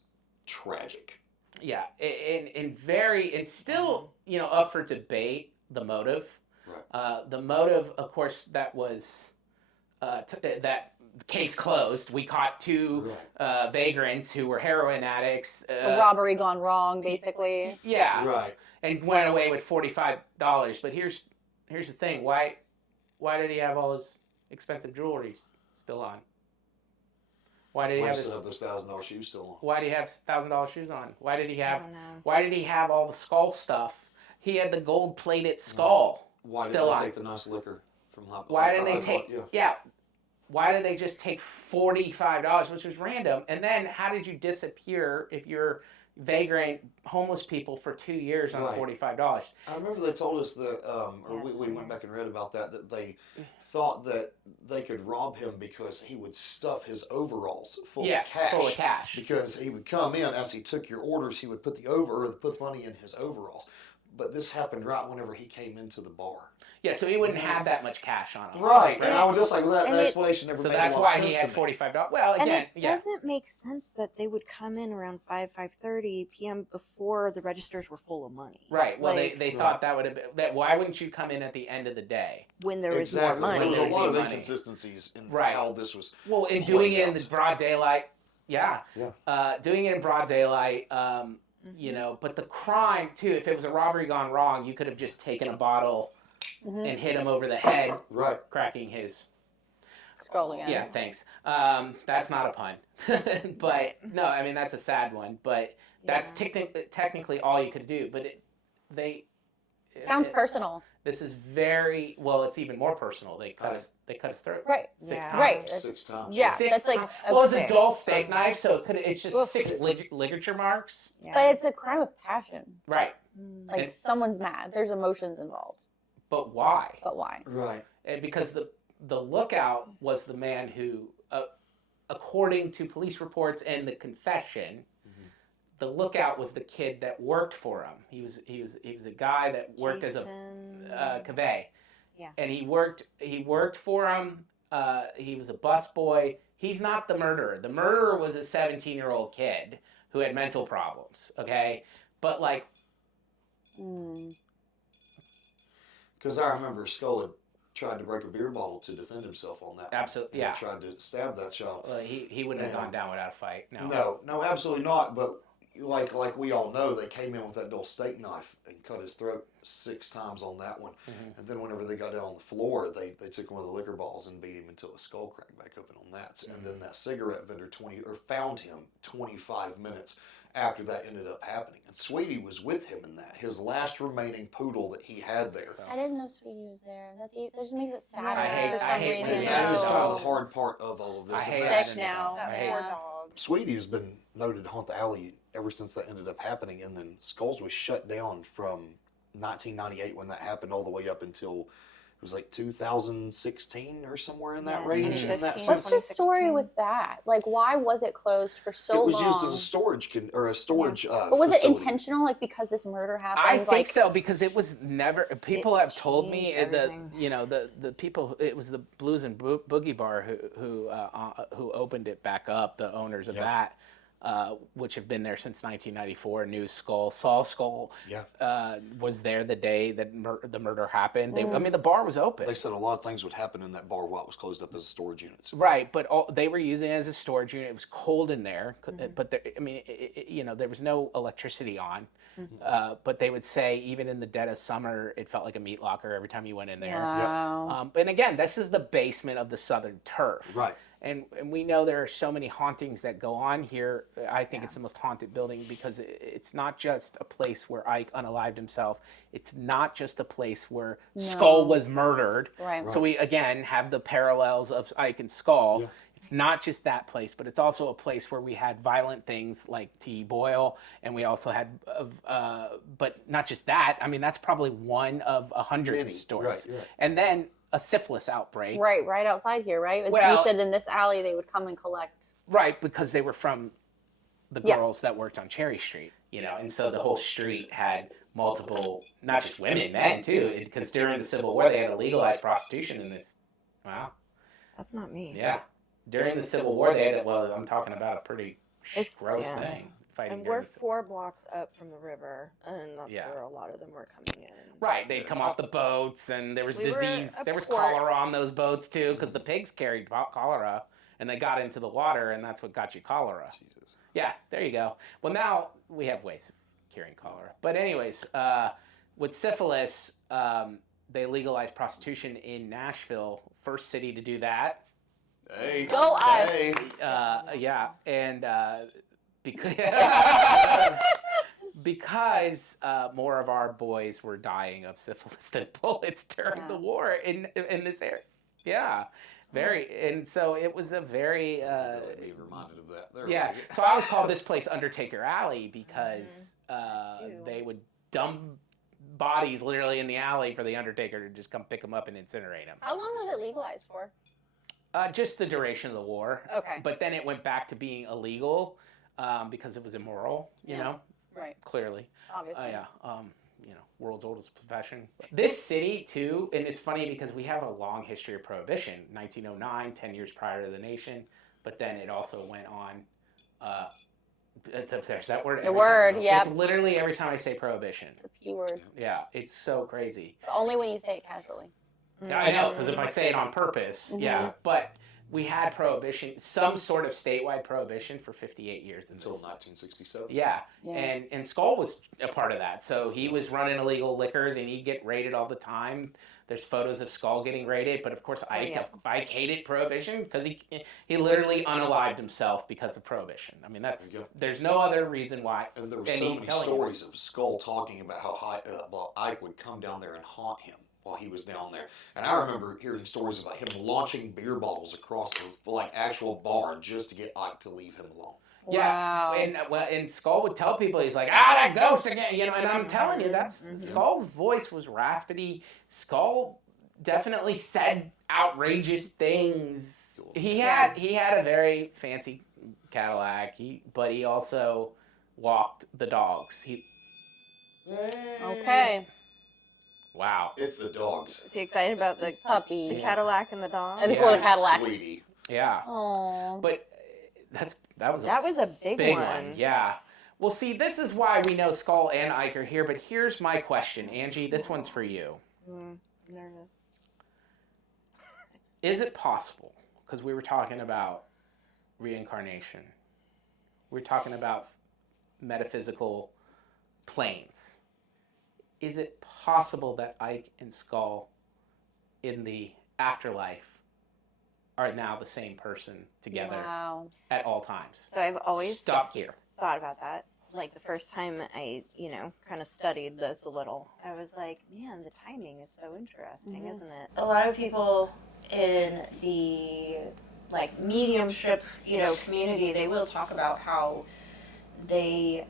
tragic. yeah, and still up for debate, the motive. Right. The motive, of course, that was that case closed. We caught 2 vagrants who were heroin addicts. A robbery gone wrong, basically. Yeah. Right. And went away with $45. But here's the thing. Why did he have all his expensive jewelry still on? Why did he have still have those $1,000 shoes still on? Why did he have $1,000 shoes on? Why did he have? I don't know. Why did he have all the skull stuff? He had the gold-plated skull Why didn't still they on. take the nice liquor from Hot? Why didn't they take? Yeah. Why did they just take $45, which was random? And then how did you disappear if you're vagrant homeless people for 2 years on $45? I remember they told us that, we went back and read about that they thought that they could rob him because he would stuff his overalls full of cash. Full of cash. Because he would come in as he took your orders, he would put the money in his overalls. But this happened right whenever he came into the bar. Yeah, so he wouldn't have that much cash on him. Right, and I was just like, well, that and explanation never So made that's a lot of why sense he had to me. $45. Well, And again, it doesn't make sense that they would come in around 5:30 p.m. before the registers were full of money. Right. Well, Like, they thought that would have been. That, why wouldn't you come in at the end of the day? when there was Exactly. more There money. was a lot of Money. inconsistencies in Right. how this was. Well, in played doing it in out. this broad daylight, yeah. Doing it in broad daylight, you Mhm. know. But the crime too. If it was a robbery gone wrong, you could have just taken a bottle and hit him over the head, Right. cracking his. Skull again. Yeah, thanks. That's not a pun, but no, I mean that's a sad one. But that's technically all you could do. But Sounds personal. This is very well. It's even more personal. They cut his throat. Right. Six Yeah. times. Right. 6 times. Yeah, Six that's like times. a Well, it's a six. dull steak knife, so it's Well, just 6 ligature marks. Yeah. But it's a crime of passion. Right. Mm. Like And- someone's mad. There's emotions involved. But why? But why? Right. Because the lookout was the man who, according to police reports and the confession, the lookout was the kid that worked for him. He was a guy that worked as a cave. Yeah. And he worked for him. He was a busboy. He's not the murderer. The murderer was a 17-year-old kid who had mental problems. Okay, but like. Because I remember Skull had tried to break a beer bottle to defend himself on that. Absolutely, And yeah. tried to stab that child. He wouldn't have gone down without a fight. No, absolutely not. But like we all know, they came in with that dull steak knife and cut his throat 6 times on that one. Mhm. And then whenever they got down on the floor, they took one of the liquor balls and beat him until his skull cracked back open on that. And then that cigarette vendor found him 25 minutes after that ended up happening. And Sweetie was with him in that. His last remaining poodle that he had there. I didn't know Sweetie was there. That just makes it sad I hate- for I some hate reason. when That is No. kind of the hard part of all of this. I hate That's- Sick now. I hate Poor Yeah. dog. Sweetie has been noted to haunt the alley ever since that ended up happening, and then Skulls was shut down from 1998 when that happened all the way up until it was like 2016 or somewhere in that Yeah, range. In that 2015. What's sense. the story with that? Like, why was it closed for so It was long? used as a storage But was it facility. intentional? Like because this murder happened? I think like, so because it was never. People have told me changed that everything. the people. It was the Blues and Boogie Bar who opened it back up. The owners of that, which have been there since 1994. New Skull, Saul Skull, was there the day that the murder happened. I mean, the bar was open. They said a lot of things would happen in that bar while it was closed up as storage units. Right, but they were using it as a storage unit. It was cold in there, but there, I mean, there was no electricity on. But they would say even in the dead of summer, it felt like a meat locker every time you went in there. wow. And again, this is the basement of the Southern Turf. Right. And we know there are so many hauntings that go on here. I think it's the most haunted building because it's not just a place where Ike unalived himself. It's not just a place where Skull was murdered. Right. So we, again, have the parallels of Ike and Skull. Yeah. It's not just that place, but it's also a place where we had violent things like T. Boyle, and we also had, but not just that. I mean, that's probably one of 100 Many. stories. Right. And then a syphilis outbreak. Right outside here, right? You Well- said in this alley they would come and collect. Right, because they were from the girls that worked on Cherry Street, and so the whole street had multiple, not just women, men too, because during the Civil War they had to legalize prostitution in this. Wow. That's not me. Yeah. During the Civil War they had, I'm talking about a pretty It's- gross yeah. thing. fighting. And during we're the Civil 4 blocks up from the river, and that's Yeah. where a lot of them were coming in. Right, they'd come off the boats, and there was We were disease. a There was port. cholera on those boats too, because the pigs carried cholera, and they got into the water, and that's what got you cholera. Jesus. Yeah, there you go. Well, now we have ways of curing cholera. But anyways, with syphilis, they legalized prostitution in Nashville, first city to do that. Hey. Go us. Hey. Yeah, and because because more of our boys were dying of syphilis than bullets during the war in this area. Yeah, very, and so it was a very Being reminded of that. There yeah. we go. So I always called this place Undertaker Alley because Ew. they would dump bodies literally in the alley for the Undertaker to just come pick them up and incinerate them. How long was it legalized for? Just the duration of the war. Okay. But then it went back to being illegal because it was immoral, you Yeah. know, Right. clearly. Obviously. Yeah. You know, world's oldest profession. This city, too, and it's funny because we have a long history of Prohibition. 1909, 10 years prior to the nation. But then it also went on. There's that word. The every word, time. yeah. It's literally every time I say Prohibition. The P word. Yeah, it's so crazy. But only when you say it casually. Yeah, I know, because if I say it on purpose, Mhm. yeah. But we had prohibition, some sort of statewide prohibition for 58 years. Until 1967. Yeah, Yeah. and Skull was a part of that. So he was running illegal liquors, and he'd get raided all the time. There's photos of Skull getting raided, but of course Ike hated prohibition because he literally unalived himself because of prohibition. I mean, There you go. there's no other reason why. And there were And so he's many telling stories of Skull talking about how Ike would come down there and haunt him while he was down there. And I remember hearing stories about him launching beer bottles across the actual bar just to get Ike to leave him alone. Yeah, Wow. and Skull would tell people, he's like, that ghost again, you know. And I'm telling you, that's Skull's voice was raspy. Skull definitely said outrageous things. He had a very fancy Cadillac, but he also walked the dogs. Okay. Wow. It's the dogs. Is he excited about the It's puppy. Cadillac and the dog? And the Cadillac. Sweetie. Yeah, Oh. but that was a big one. Yeah. Well, see, this is why we know Skull and Ike are here. But here's my question, Angie. This one's for you. Nervous. Is it possible, because we were talking about reincarnation, we're talking about metaphysical planes, is it possible that Ike and Skull in the afterlife are now the same person together Wow. at all times? So I've always Stuck here. thought about that. Like the first time I, kind of studied this a little, I was like, man, the timing is so interesting, isn't it? A lot of people in the mediumship, community, they will talk about how they,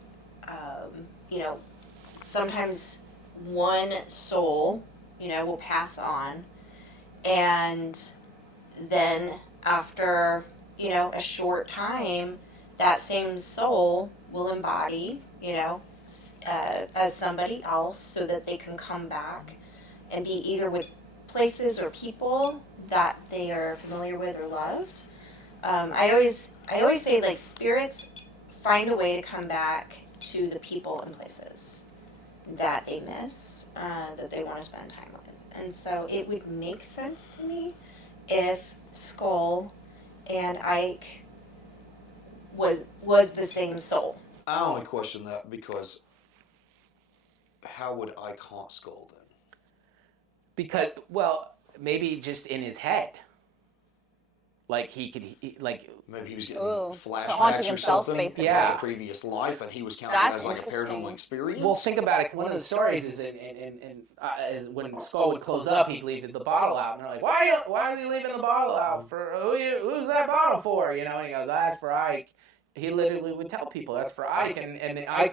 sometimes one soul, will pass on, and then after, a short time, that same soul will embody, as somebody else so that they can come back and be either with places or people that they are familiar with or loved. I always say spirits find a way to come back to the people and places that they miss, that they want to spend time with. And so it would make sense to me if Skull and Ike was the same soul. I only question that because how would Ike haunt Skull then? Because, well, maybe just in his head. Like he could, Maybe he was getting Ooh, haunting flashbacks or himself, something basically. from Yeah. a previous life, and he was counting That's that as like a interesting. paranormal experience. well, think about it. One of the stories is is when Skull would close up, he'd leave the bottle out, and they're like, "Why is he leaving the bottle out? For who's that bottle for?" You know, and he goes, "That's for Ike." He literally would tell people, "That's for Ike," and Ike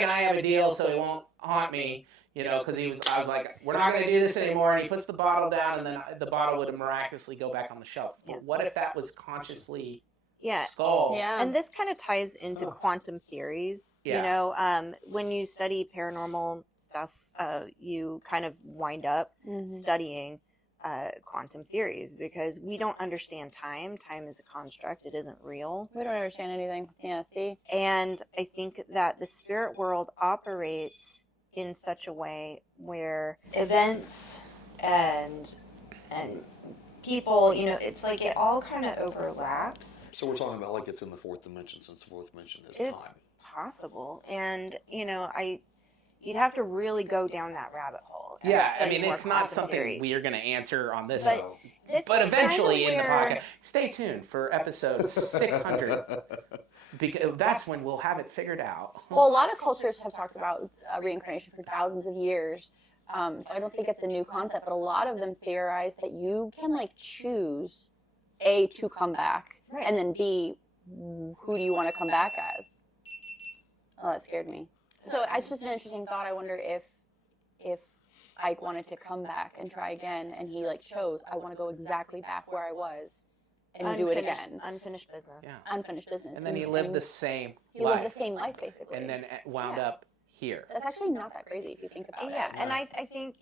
and I have a deal, so he won't haunt me. You know, because I was like, we're not going to do this anymore. And he puts the bottle down, and then the bottle would miraculously go back on the shelf. Yeah. But what if that was consciously Yeah. Skull? Yeah. And this kind of ties into quantum theories. Yeah. When you study paranormal stuff, you kind of wind up Mhm. studying quantum theories, because we don't understand time. Time is a construct. It isn't real. We don't understand anything. Yeah, see? And I think that the spirit world operates in such a way where events and people, it's like it all kind of overlaps. So we're talking about like it's in the fourth dimension, since the fourth dimension is It's time. possible. And, you'd have to really go down that rabbit hole. and Yeah, I study mean, more it's not quantum something theories. we are going to answer on this. But So- This But is eventually kinda in the where- podcast, stay tuned for episode 600 because that's when we'll have it figured out. Well, a lot of cultures have talked about reincarnation for thousands of years. So I don't think it's a new concept, but a lot of them theorize that you can like choose A, to come back, Right. and then B, who do you want to come back as? Oh, that scared me. So it's just an interesting thought. I wonder if Ike wanted to come back and try again, and he like chose, I want to go exactly back where I was and do it again. Unfinished business. Yeah. Unfinished business. And then he lived the same he life. lived the same life basically. And then wound Yeah. up here. That's actually not that crazy if you think about Yeah, and I think,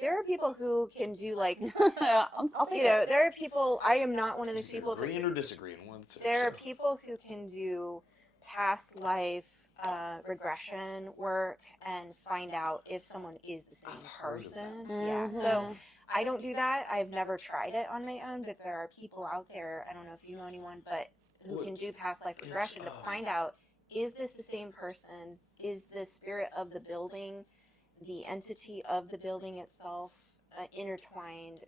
there are people who can do like, it. I'll take it. there are people, I am not one of those people. Agreeing or disagreeing, one of the two. There are So. people who can do past life regression work and find out if someone is the same I've heard of person. that. Yeah. Mhm. So I don't do that. I've never tried it on my own, but there are people out there, I don't know if you know anyone, but who can do past life Yes, regression to find out, is this the same person? Is the spirit of the building, the entity of the building itself intertwined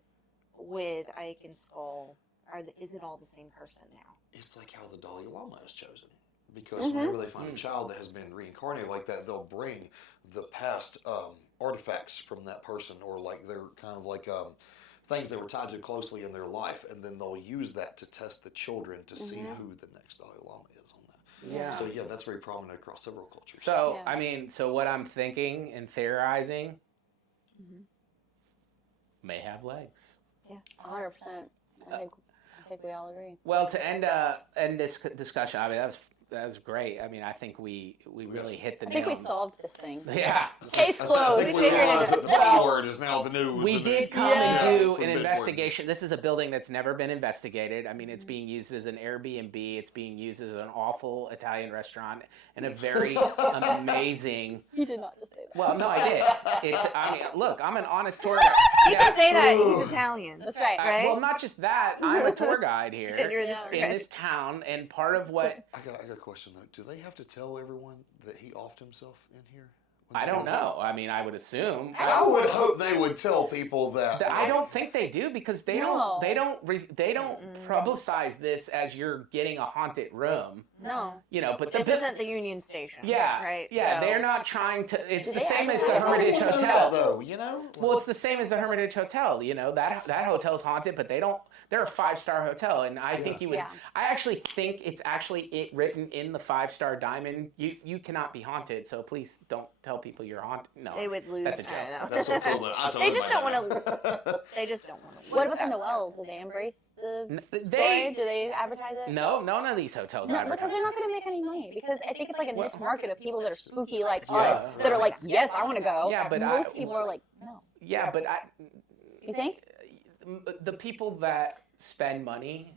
with Ike and Skull? Is it all the same person now? It's like how the Dalai Lama is chosen. Because whenever they find a child that has been reincarnated like that, they'll bring the past artifacts from that person, or like they're kind of like things that were tied to closely in their life, and then they'll use that to test the children to see who the next Dalai Lama is on that. Yeah. So yeah, that's very prominent across several cultures. So, Yeah. I mean, so what I'm thinking and theorizing may have legs. 100%. I think we all agree. Well, to end this discussion, I mean, that was great. I mean, I think we really hit the I nail. think we solved this thing. Yeah. Case I closed. think We we figured it realized that the Well, B word is now the new. We the did new- come Yeah. and do For an big investigation. This is a building that's never been investigated. I mean, it's being used as an Airbnb. It's being used as an awful Italian restaurant and a very amazing. You did not just say that. Well, no, I did. I mean, look, I'm an honest tour guide. You Yeah. can say that. true. He's Italian. That's right. Right? Well, not just that. I'm a tour guide here And you're the Yeah. tour in guide. this town, and part of what I got a question though. Do they have to tell everyone that he offed himself in here? when I they don't go? know. I mean, I would assume. I would hope they would tell people that. I don't think they do because they No. don't publicize this as you're getting a haunted room, No. But the This isn't the Union Station. yeah, Right? yeah, So- they're not trying to. It's Do the they same as the advertise Hermitage I don't know Hotel. that, though, you know. Well, it's the same as the Hermitage Hotel. That hotel's haunted, but they don't. They're a 5-star hotel, and I think you would. Yeah. I actually think it's actually written in the 5-star diamond. You cannot be haunted, so please don't tell people you're haunted. No, They would lose. That's a joke. I know. That's so cool. Though. I They just don't want to. They just don't want to. What about the Noel? Do they embrace the story? they Do they advertise it? no, none of these hotels. No, advertise because they're it. not going to make any money. Because I think it's like a niche market of people that are spooky like Yeah, us, that are right. like, yes, I want to go. Yeah, but most people are like, no. Yeah, but You think? the people that spend money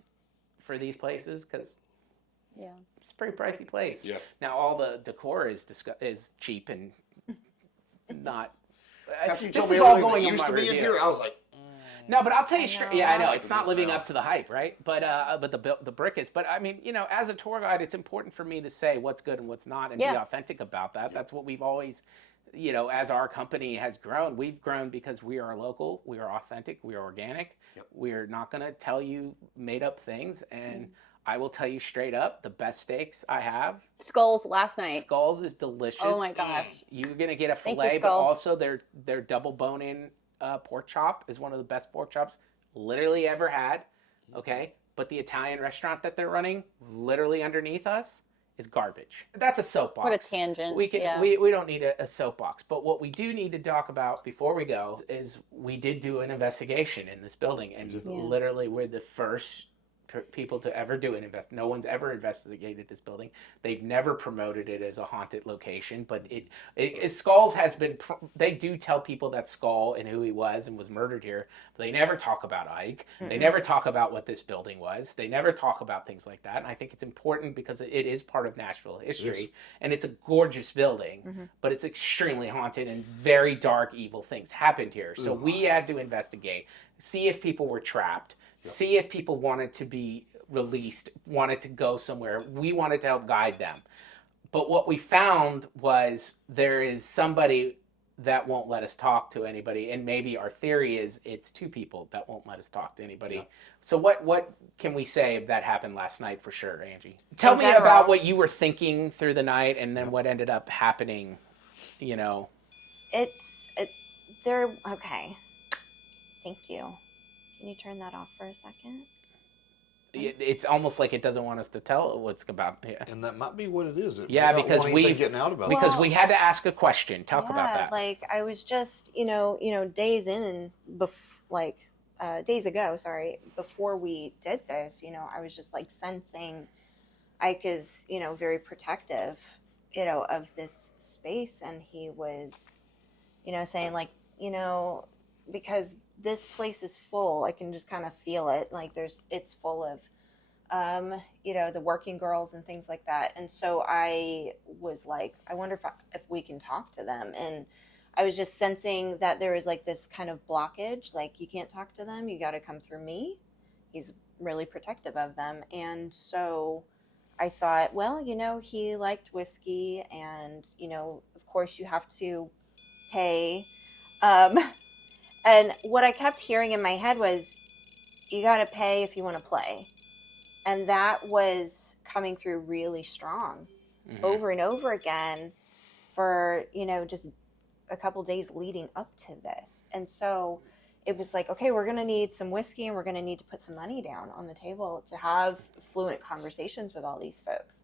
for these places, because Yeah. it's a pretty pricey place. Yeah. Now all the decor is cheap and not. After you this told me is all everything going that in used my to be in review. here, I was like, No, but I'll tell you I straight. know. Yeah, I know I it's like not this living now. up to the hype, right? But the brick is. But I mean, as a tour guide, it's important for me to say what's good and what's not, and be Yeah. authentic about that. That's what we've always, as our company has grown, we've grown because we are local, we are authentic, we are organic. Yep. We're not going to tell you made up things, and I will tell you straight up, the best steaks I have. Skulls last night. Skulls is delicious. Oh my gosh. You're gonna get a Thank you, fillet, but Skull. also their double bone-in pork chop is one of the best pork chops literally ever had. Okay, but the Italian restaurant that they're running, literally underneath us, is garbage. That's a soapbox. What a tangent. We can yeah. we don't need a soapbox, but what we do need to talk about before we go is we did do an investigation in this building, and Yeah. literally we're the first people to ever do an invest. No one's ever investigated this building. They've never promoted it as a haunted location, but Skulls has been. They do tell people that Skull and who he was and was murdered here, but they never talk about Ike. They never talk about what this building was. They never talk about things like that. And I think it's important because it is part of Nashville history, and it's a gorgeous building, but it's extremely haunted and very dark, evil things happened here. So we had to investigate, see if people were trapped. See if people wanted to be released, wanted to go somewhere. We wanted to help guide them. But what we found was there is somebody that won't let us talk to anybody. And maybe our theory is it's two people that won't let us talk to anybody. Yeah. So what can we say that happened last night for sure, Angie? Tell me about what you were thinking through the night and then what ended up happening, you know. Okay. Thank you. Can you turn that off for a second? It's almost like it doesn't want us to tell what's about. Yeah. And that might be what it is. Because getting out about we had to ask a question. Talk about that. Like I was just, days in and days ago, before we did this, I was just like sensing Ike is, very protective, of this space, and he was, saying like, because this place is full. I can just kind of feel it. Like it's full of, the working girls and things like that. And so I was like, I wonder if we can talk to them. And I was just sensing that there was like this kind of blockage. Like you can't talk to them. You got to come through me. He's really protective of them. And so I thought, well, he liked whiskey, and, of course you have to pay, and what I kept hearing in my head was, you got to pay if you want to play. And that was coming through really strong over and over again for, just a couple days leading up to this. And so it was like, okay, we're going to need some whiskey, and we're going to need to put some money down on the table to have fluent conversations with all these folks.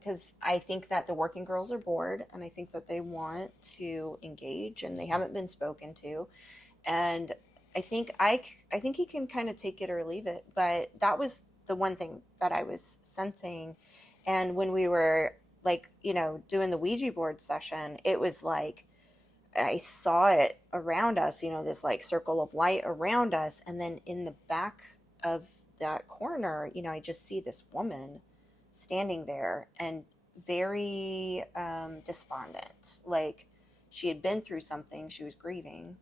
Because I think that the working girls are bored, and I think that they want to engage, and they haven't been spoken to. And I think he can kind of take it or leave it. But that was the one thing that I was sensing. And when we were like, doing the Ouija board session, it was like I saw it around us, this like circle of light around us. And then in the back of that corner, I just see this woman standing there and very despondent. Like she had been through something, she was grieving,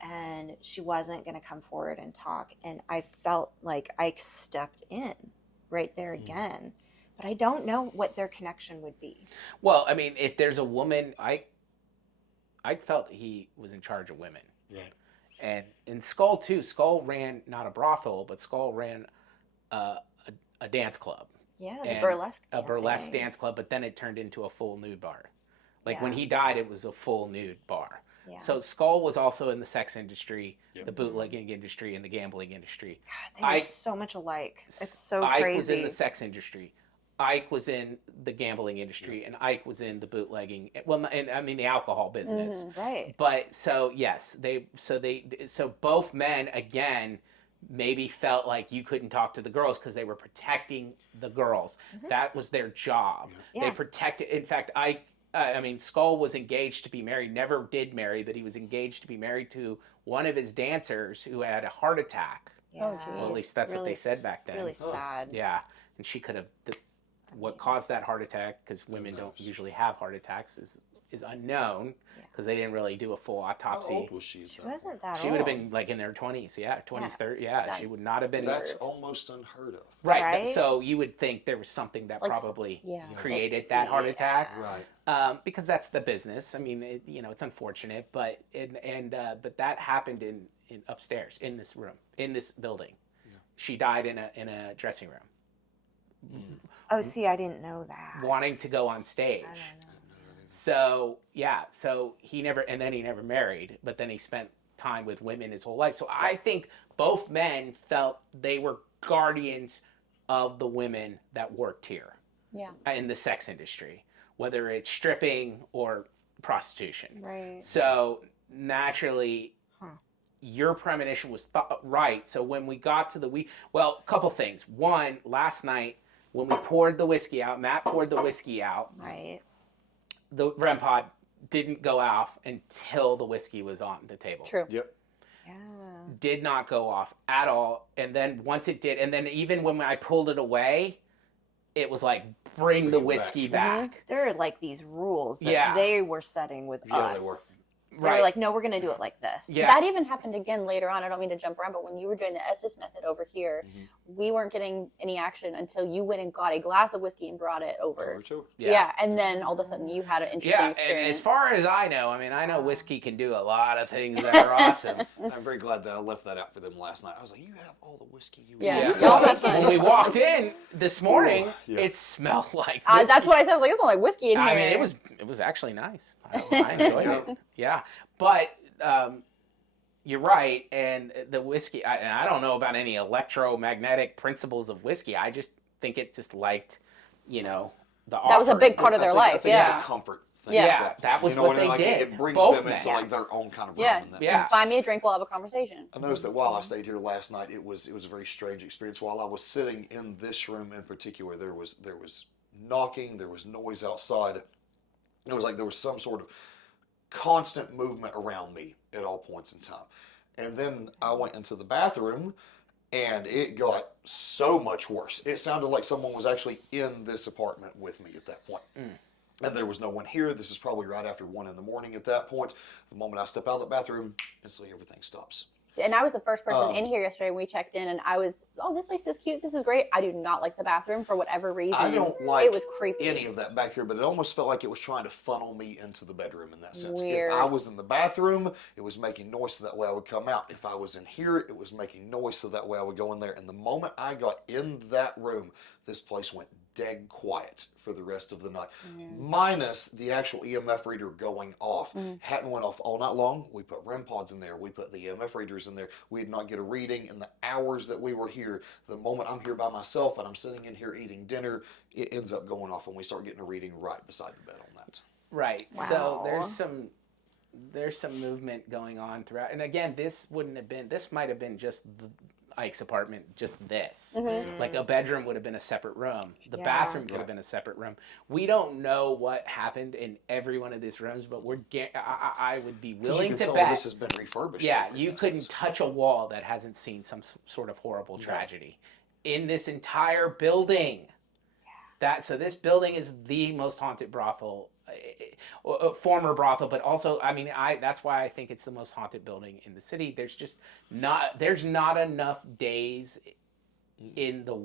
and she wasn't going to come forward and talk. And I felt like Ike stepped in right there again. But I don't know what their connection would be. Well, I mean, if there's a woman, Ike felt he was in charge of women. Right. And in Skull too, Skull ran not a brothel, but Skull ran a dance club. Yeah, the burlesque dancing. A burlesque dance club, but then it turned into a full nude bar. Like when he died, it was a full nude bar. Yeah. So Skull was also in the sex industry, the bootlegging industry, and the gambling industry. God, they are so much alike. It's so Ike crazy. Ike was in the sex industry. Ike was in the gambling industry, and Ike was in the bootlegging. Well, and I mean the alcohol business. Right. But so yes, so both men again maybe felt like you couldn't talk to the girls because they were protecting the girls. That was their job. Yeah. They protected. In fact, Skull was engaged to be married. Never did marry, but he was engaged to be married to one of his dancers who had a heart attack. Yeah. Well, at least that's really, what they said back then. Really sad. Yeah, and she could have. What caused that heart attack? Because women don't usually have heart attacks is unknown because they didn't really do a full autopsy. How old was she? She wasn't that old. She would have been like in their 20s, 20s, 30s. Yeah, she would not have been. That's almost unheard of. Right. So you would think there was something that probably created that heart attack. Right. Because that's the business. I mean, it's unfortunate, but but that happened in upstairs in this room, in this building. Yeah. She died in a dressing room. Oh, see, I didn't know that. Wanting to go on stage. I don't know. So he never married, but then he spent time with women his whole life. So I think both men felt they were guardians of the women that worked here. Yeah. In the sex industry, whether it's stripping or prostitution. Right. So naturally, your premonition was right. So when we got to a couple things. One, last night when we poured the whiskey out, Matt poured the whiskey out. Right. The REM pod didn't go off until the whiskey was on the table. True. Yep. Yeah. Did not go off at all. And then once it did, and then even when I pulled it away, it was like, bring the whiskey back. There are like these rules that Yeah. they were setting with Yeah, us. they were. They were like, no, we're going to do it like this. Yeah. That even happened again later on. I don't mean to jump around, but when you were doing the Estes method over here, we weren't getting any action until you went and got a glass of whiskey and brought it over. Yeah. And then all of a sudden you had an interesting experience. And as far as I know, I know whiskey can do a lot of things that are awesome. I'm very glad that I left that out for them last night. I was like, you have all the whiskey you Yeah. want. Y'all have fun. When we walked in this morning, Ooh, yeah. it smelled like That's whiskey. what I said. I was like, it smells like whiskey in here. I mean, it was actually nice. I enjoyed it. Yeah, but you're right, and the whiskey. I don't know about any electromagnetic principles of whiskey. I just think it just liked, the offer. That was a big part of their life. I think Yeah. it's a comfort thing. Yeah, that was what they did. It brings Both them men. into like their own kind of realm. Yeah. in that Yeah. sense. Buy me a drink, we'll have a conversation. I noticed that while I stayed here last night, it was a very strange experience. While I was sitting in this room in particular, there was knocking, there was noise outside. It was like there was some sort of constant movement around me at all points in time. And then I went into the bathroom, and it got so much worse. It sounded like someone was actually in this apartment with me at that point. And there was no one here. This is probably right after 1 a.m. at that point. The moment I step out of the bathroom, instantly everything stops. And I was the first person in here yesterday when we checked in, and I was, this place is cute, this is great. I do not like the bathroom for whatever reason. I don't like it was creepy. any of that back here, but it almost felt like it was trying to funnel me into the bedroom in that sense. Weird. If I was in the bathroom, it was making noise so that way I would come out. If I was in here, it was making noise so that way I would go in there. And the moment I got in that room, this place went dead quiet for the rest of the night, minus the actual EMF reader going off. Hadn't went off all night long. We put REM pods in there. We put the EMF readers in there. We did not get a reading in the hours that we were here. The moment I'm here by myself and I'm sitting in here eating dinner, it ends up going off, and we start getting a reading right beside the bed on that. Right. Wow. So there's some movement going on throughout. And again, this might have been just Ike's apartment, just this. Like a bedroom would have been a separate room. The bathroom could have been a separate room. We don't know what happened in every one of these rooms, but I would be willing to bet. This has been refurbished. Yeah, over you in that couldn't sense. touch a wall that hasn't seen some sort of horrible tragedy in this entire building. So this building is the most haunted brothel, former brothel, but also, that's why I think it's the most haunted building in the city. There's not enough days in the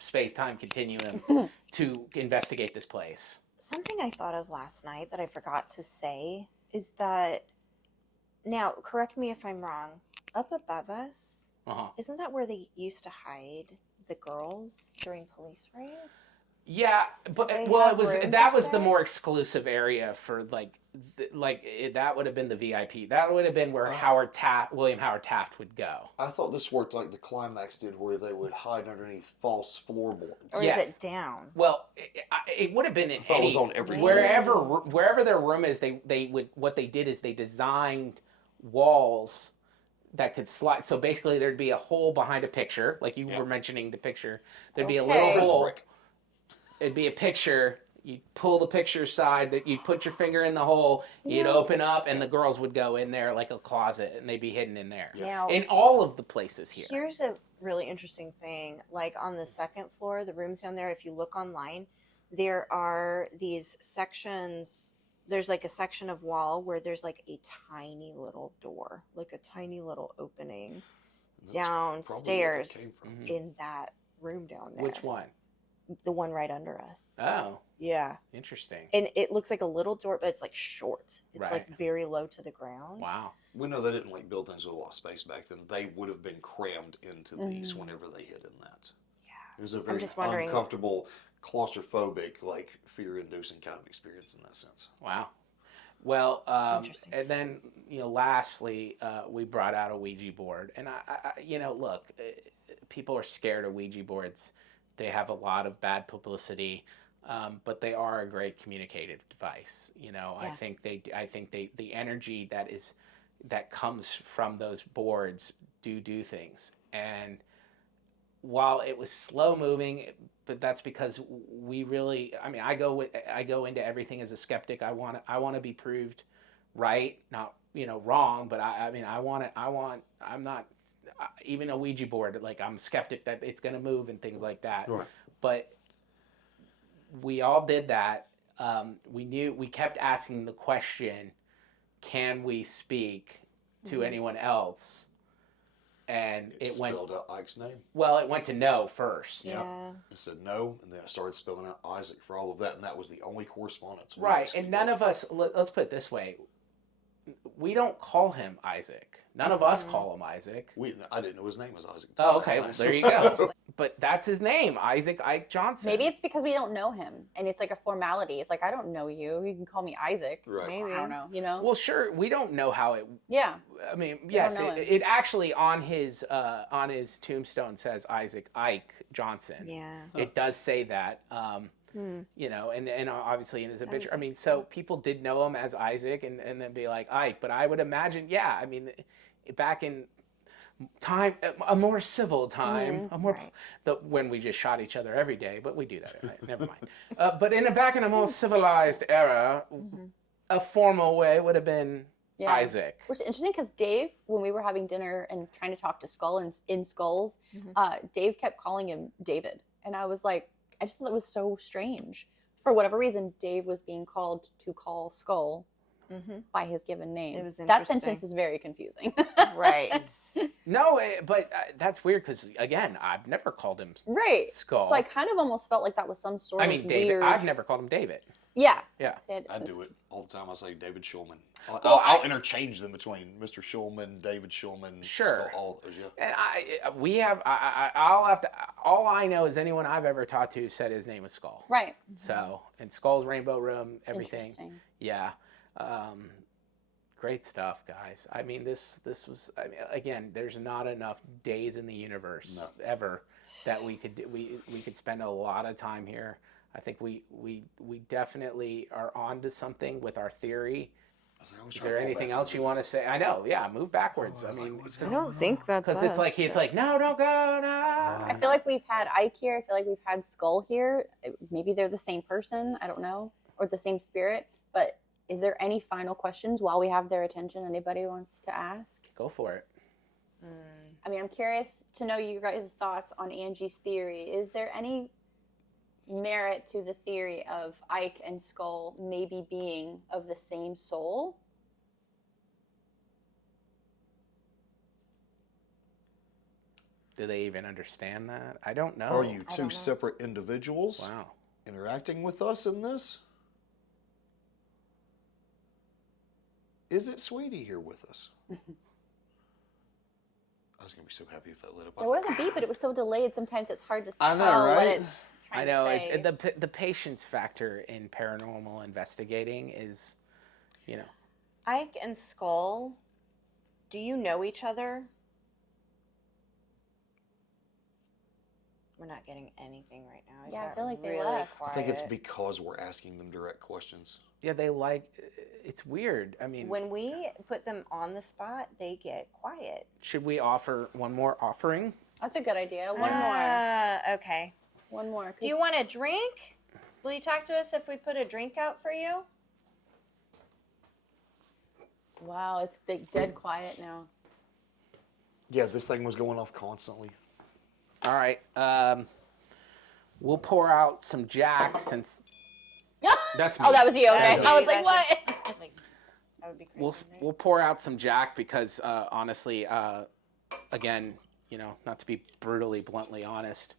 space-time continuum to investigate this place. Something I thought of last night that I forgot to say is that, now, correct me if I'm wrong, up above us, isn't that where they used to hide the girls during police raids? Yeah, but They well, have it was rooms that up was the there? more exclusive area for that would have been the VIP. That would have been where William Howard Taft would go. I thought this worked like the Climax did, where they would hide underneath false floorboards. Or Yes. is it down? Well, it would have been in thought it was on every wherever their room is. What they did is they designed walls that could slide. So basically, there'd be a hole behind a picture, like you were mentioning the picture. There'd be a little Okay. hole. It'd be a picture. You'd pull the picture aside. That you'd put your finger in the hole. You'd open up, and the girls would go in there like a closet, and they'd be hidden in there. Now, In all of the places here. here's a really interesting thing. Like on the second floor, the rooms down there, if you look online, there are these sections. There's like a section of wall where there's like a tiny little door, like a tiny little opening That's probably where it downstairs came from. Mhm. in that room down there. Which one? The one right under us. Oh, Yeah. interesting. And it looks like a little door, but it's like short. It's like Right. very low to the ground. Wow. We know they didn't like build things with a lot of space back then. They would have been crammed into these whenever they hid in that. Yeah. It was a very just wondering- uncomfortable, claustrophobic, like fear-inducing kind of experience in that sense. Wow. Well, Interesting. and then lastly, we brought out a Ouija board, and I look, people are scared of Ouija boards. They have a lot of bad publicity, but they are a great communicative device. I think the energy that is that comes from those boards do things. And while it was slow moving, but that's because we really, I mean, I go into everything as a skeptic. I want to be proved right, not, wrong, but I'm not, even a Ouija board, like, I'm skeptic that it's going to move and things like that. Right. But we all did that. We kept asking the question, can we speak to anyone else? And it went, spelled out Ike's name. well, it went to no first. Yeah. It said no, and then I started spelling out Isaac for all of that, and that was the only correspondence. we Right, actually and none did. of us, let's put it this way, we don't call him Isaac. None of us call him Isaac. I didn't know his name was Isaac. Oh, okay, well, there you go. But that's his name, Ike Johnson. Maybe it's because we don't know him, and it's like a formality. It's like, I don't know you. You can call me Isaac. Right. Maybe. I don't know. You know? Well, sure, we don't know how it. Yeah. I mean, don't yes, know him. it actually on his tombstone says Ike Johnson. Yeah. It does say that. And obviously in his obituary. I mean, so people did know him as Isaac and then be like Ike. But I would imagine, yeah, I mean, back in time, a more civil time, when we just shot each other every day, but we do that. Right? Never mind. But back in a more civilized era, a formal way would have been Yeah. Isaac. Which is interesting because Dave, when we were having dinner and trying to talk to Skull in Skulls, Dave kept calling him David. And I was like, I just thought it was so strange. For whatever reason, Dave was being called to call Skull by his given name. It was that interesting. sentence is very confusing. Right. No, but that's weird because, again, I've never called him Right. Skull. So I kind of almost felt like that was some sort I of mean, David. weird... I've never called him David. Yeah. Yeah. I do it all the time. I say David Schulman. Well, I'll interchange them between Mr. Schulman, David Schulman, Sure. Skull, all those. Yeah. And I'll have to. All I know is anyone I've ever talked to said his name was Skull. Right. So, and Skull's Rainbow Room, everything. Interesting. Yeah. Great stuff, guys. I mean, this was. I mean, again, there's not enough days in the universe ever that we could we could spend a lot of time here. I think we definitely are onto something with our theory. Is there anything else you want to say? I know, yeah, move backwards. I mean, I don't think that's because it's like no, don't go, no. I feel like we've had Ike here. I feel like we've had Skull here. Maybe they're the same person. I don't know. Or the same spirit. But is there any final questions while we have their attention anybody wants to ask? Go for it. I mean, I'm curious to know you guys' thoughts on Angie's theory. Is there any merit to the theory of Ike and Skull maybe being of the same soul? Do they even understand that? I don't know. Are you I two don't know. separate individuals Wow. interacting with us in this? Is it Sweetie here with us? I was going to be so happy if that lit up. I There was was a beep, but it was so delayed. Sometimes it's hard to I tell know, what right? it's I trying know to say. the patience factor in paranormal investigating is, Ike and Skull, do you know each other? We're not getting anything right now. It Yeah, I got feel like they really left. I think it's quiet. because we're asking them direct questions. yeah, it's weird. I mean, When we put them on the spot, they get quiet. should we offer one more offering? That's a good idea. One Okay. more. One more. Do you want a drink? Will you talk to us if we put a drink out for you? Wow, it's dead quiet now. Yeah, this thing was going off constantly. All right. We'll pour out some Jack since that's me. Oh, that was you. Okay. That's I was you, like, that's what? Like, that would be crazy. We'll right? we'll pour out some Jack because honestly, again, not to be brutally bluntly honest.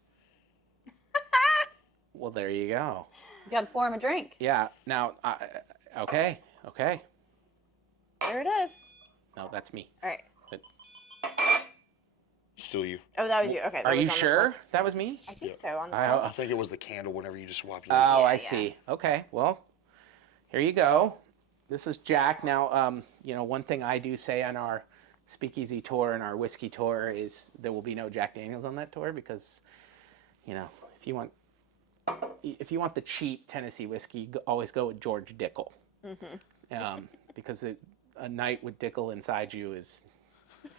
Well, there you go. You gotta pour him a drink. Yeah. Now, okay. There it is. No, that's me. All right. Still you. Oh, that was you. Okay. that Are was you on the sure flex. that was me? I think so. On the I- I think it was the candle whenever you just swapped it. Oh, I yeah. see. Okay, well, here you go. This is Jack. Now, one thing I do say on our speakeasy tour and our whiskey tour is there will be no Jack Daniels on that tour because, if you want the cheap Tennessee whiskey, always go with George Dickel. Because a night with Dickel inside you is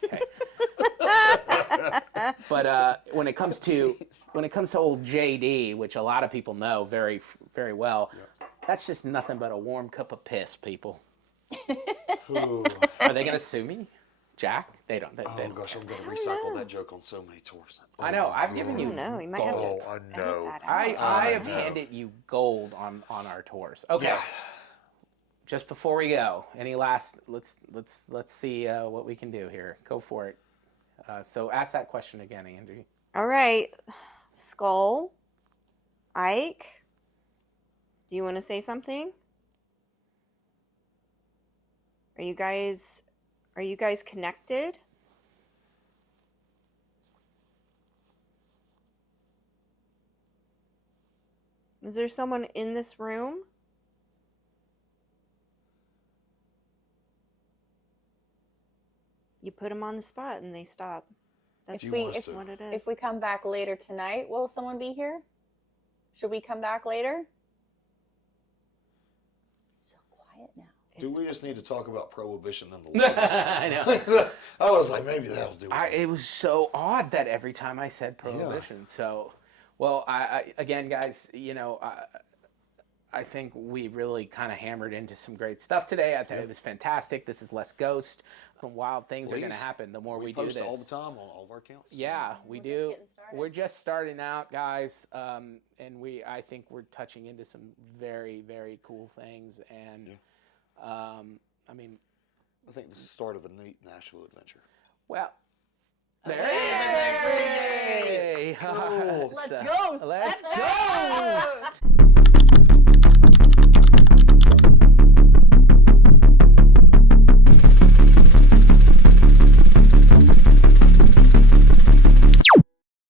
okay. But when it comes to old JD, which a lot of people know very very well, that's just nothing but a warm cup of piss, people. Are they gonna sue me, Jack? They don't. They Oh don't gosh, care. I'm going to recycle that joke on so many tours. I know. I've given you. No, you might have to. Oh, I know. Edit that out. I have handed you gold on our tours. Okay. Yeah. Just before we go, any last? Let's see what we can do here. Go for it. So ask that question again, Andrew. All right, Skull, Ike, do you want to say something? Are you guys connected? Is there someone in this room? You put them on the spot and they stop. That's what it is. If we come back later tonight, will someone be here? Should we come back later? It's so quiet now. Do we just need to talk about Prohibition and the ladies? I know. I was like, maybe that'll do it. It was so odd that every time I said Prohibition. So, well, I again, guys, I think we really kind of hammered into some great stuff today. I think it was fantastic. This is less ghost. Some wild things are going to happen the more we do post this. all the time on all of our accounts. Yeah, we We're do. just getting started. We're just starting out, guys, and I think we're touching into some very, very cool things. And I mean, I think this is the start of a neat Nashville adventure. well, Hey! there. Cool. Let's go. Let's Let's go.